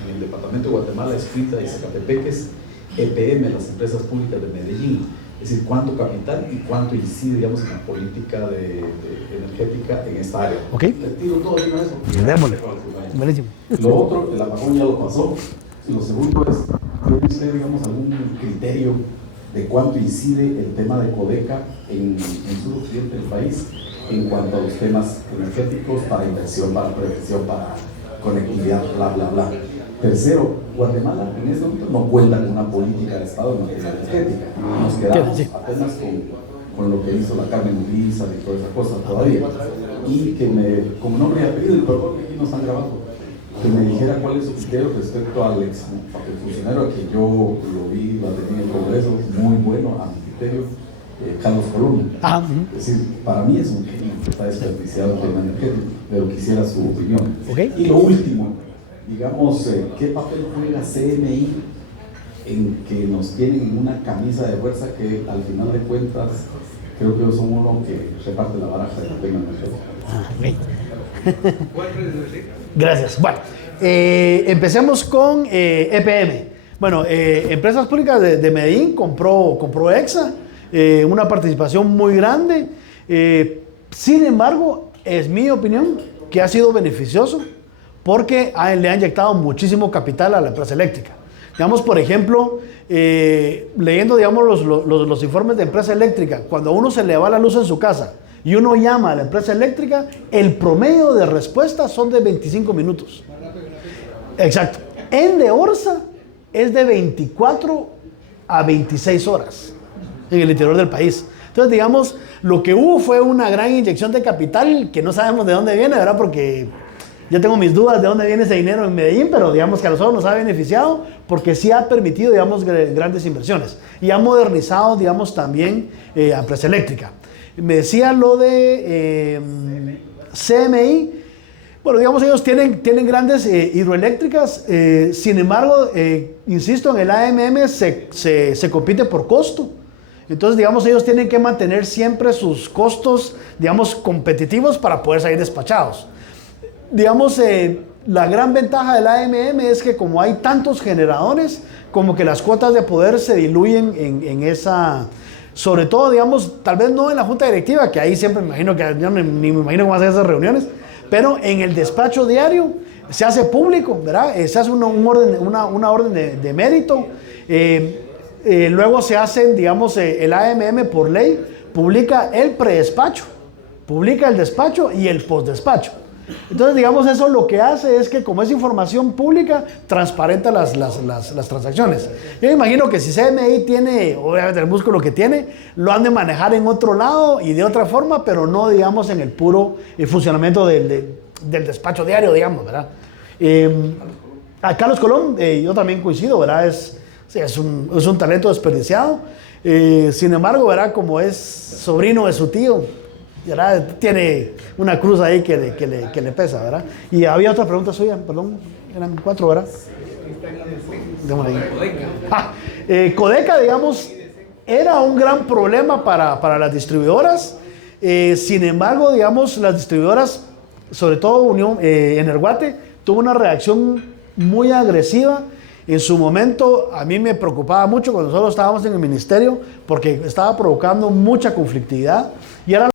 el Departamento de Guatemala, Escuintla y Zacatepeques, EPM, las empresas públicas de Medellín. Es decir, cuánto capital y cuánto incide, digamos, en la política energética en esta área. Ok. Le tiro todo de una vez. Démosle. Buenísimo. Lo otro, el apagón ya lo pasó. Y lo segundo es, ¿tiene usted, digamos, algún criterio de cuánto incide el tema de Codeca en el suroccidente del país en cuanto a los temas energéticos para inversión, para prevención, para conectividad, bla, bla, bla? Tercero, Guatemala en este momento no cuenta con una política de Estado en materia energética. Nos quedamos apenas con lo que hizo la Carmen Uriza y toda esa cosa todavía. Y que como nombre y apellido, y perdón que aquí nos están grabando, que me dijera cuál es su criterio respecto al funcionario que yo lo vi, lo tenía en el Congreso, muy bueno a mi criterio, Carlos Colón. Es decir, para mí es un genio que está desperdiciado el tema energético, pero quisiera su opinión. Y lo último, digamos, ¿qué papel juega CMI en que nos tienen en una camisa de fuerza que al final de cuentas creo que son uno que reparte la baraja del tema energético? Gracias. Bueno, empecemos con EPM. Bueno, Empresas Públicas de Medellín compró EXA, una participación muy grande. Sin embargo, es mi opinión que ha sido beneficioso porque le ha inyectado muchísimo capital a la empresa eléctrica. Digamos, por ejemplo, leyendo, digamos, los informes de empresa eléctrica, cuando a uno se le va la luz en su casa y uno llama a la empresa eléctrica, el promedio de respuesta son de 25 minutos. Exacto. En de Orsa es de 24 a 26 horas en el interior del país. Entonces, digamos, lo que hubo fue una gran inyección de capital que no sabemos de dónde viene, ¿verdad? Porque yo tengo mis dudas de dónde viene ese dinero en Medellín, pero digamos que a nosotros nos ha beneficiado porque sí ha permitido, digamos, grandes inversiones y ha modernizado, digamos, también a empresa eléctrica. Me decía lo de CMI. Bueno, digamos, ellos tienen grandes hidroeléctricas, sin embargo, insisto, en el AMM se compite por costo. Entonces, digamos, ellos tienen que mantener siempre sus costos, digamos, competitivos para poder salir despachados. Digamos, la gran ventaja del AMM es que como hay tantos generadores, como que las cuotas de poder se diluyen en esa... Sobre todo, digamos, tal vez no en la junta directiva, que ahí siempre me imagino que yo ni me imagino cómo hacer esas reuniones, pero en el despacho diario se hace público, ¿verdad? Se hace una orden de mérito. Luego se hacen, digamos, el AMM por ley publica el predespacho, publica el despacho y el postdespacho. Entonces, digamos, eso lo que hace es que como es información pública, transparenta las transacciones. Yo me imagino que si CMI tiene, obviamente el músculo que tiene, lo han de manejar en otro lado y de otra forma, pero no, digamos, en el puro funcionamiento del despacho diario, digamos, ¿verdad? A Carlos Colón, yo también coincido, ¿verdad? Es un talento desperdiciado. Sin embargo, ¿verdad? Como es sobrino de su tío, ¿verdad? Tiene una cruz ahí que le pesa, ¿verdad? Y había otra pregunta suya, perdón, eran 4, ¿verdad? Codeca, digamos, era un gran problema para las distribuidoras. Sin embargo, digamos, las distribuidoras, sobre todo Unión Energuate, tuvo una reacción muy agresiva. En su momento, a mí me preocupaba mucho cuando nosotros estábamos en el ministerio porque estaba provocando mucha conflictividad y era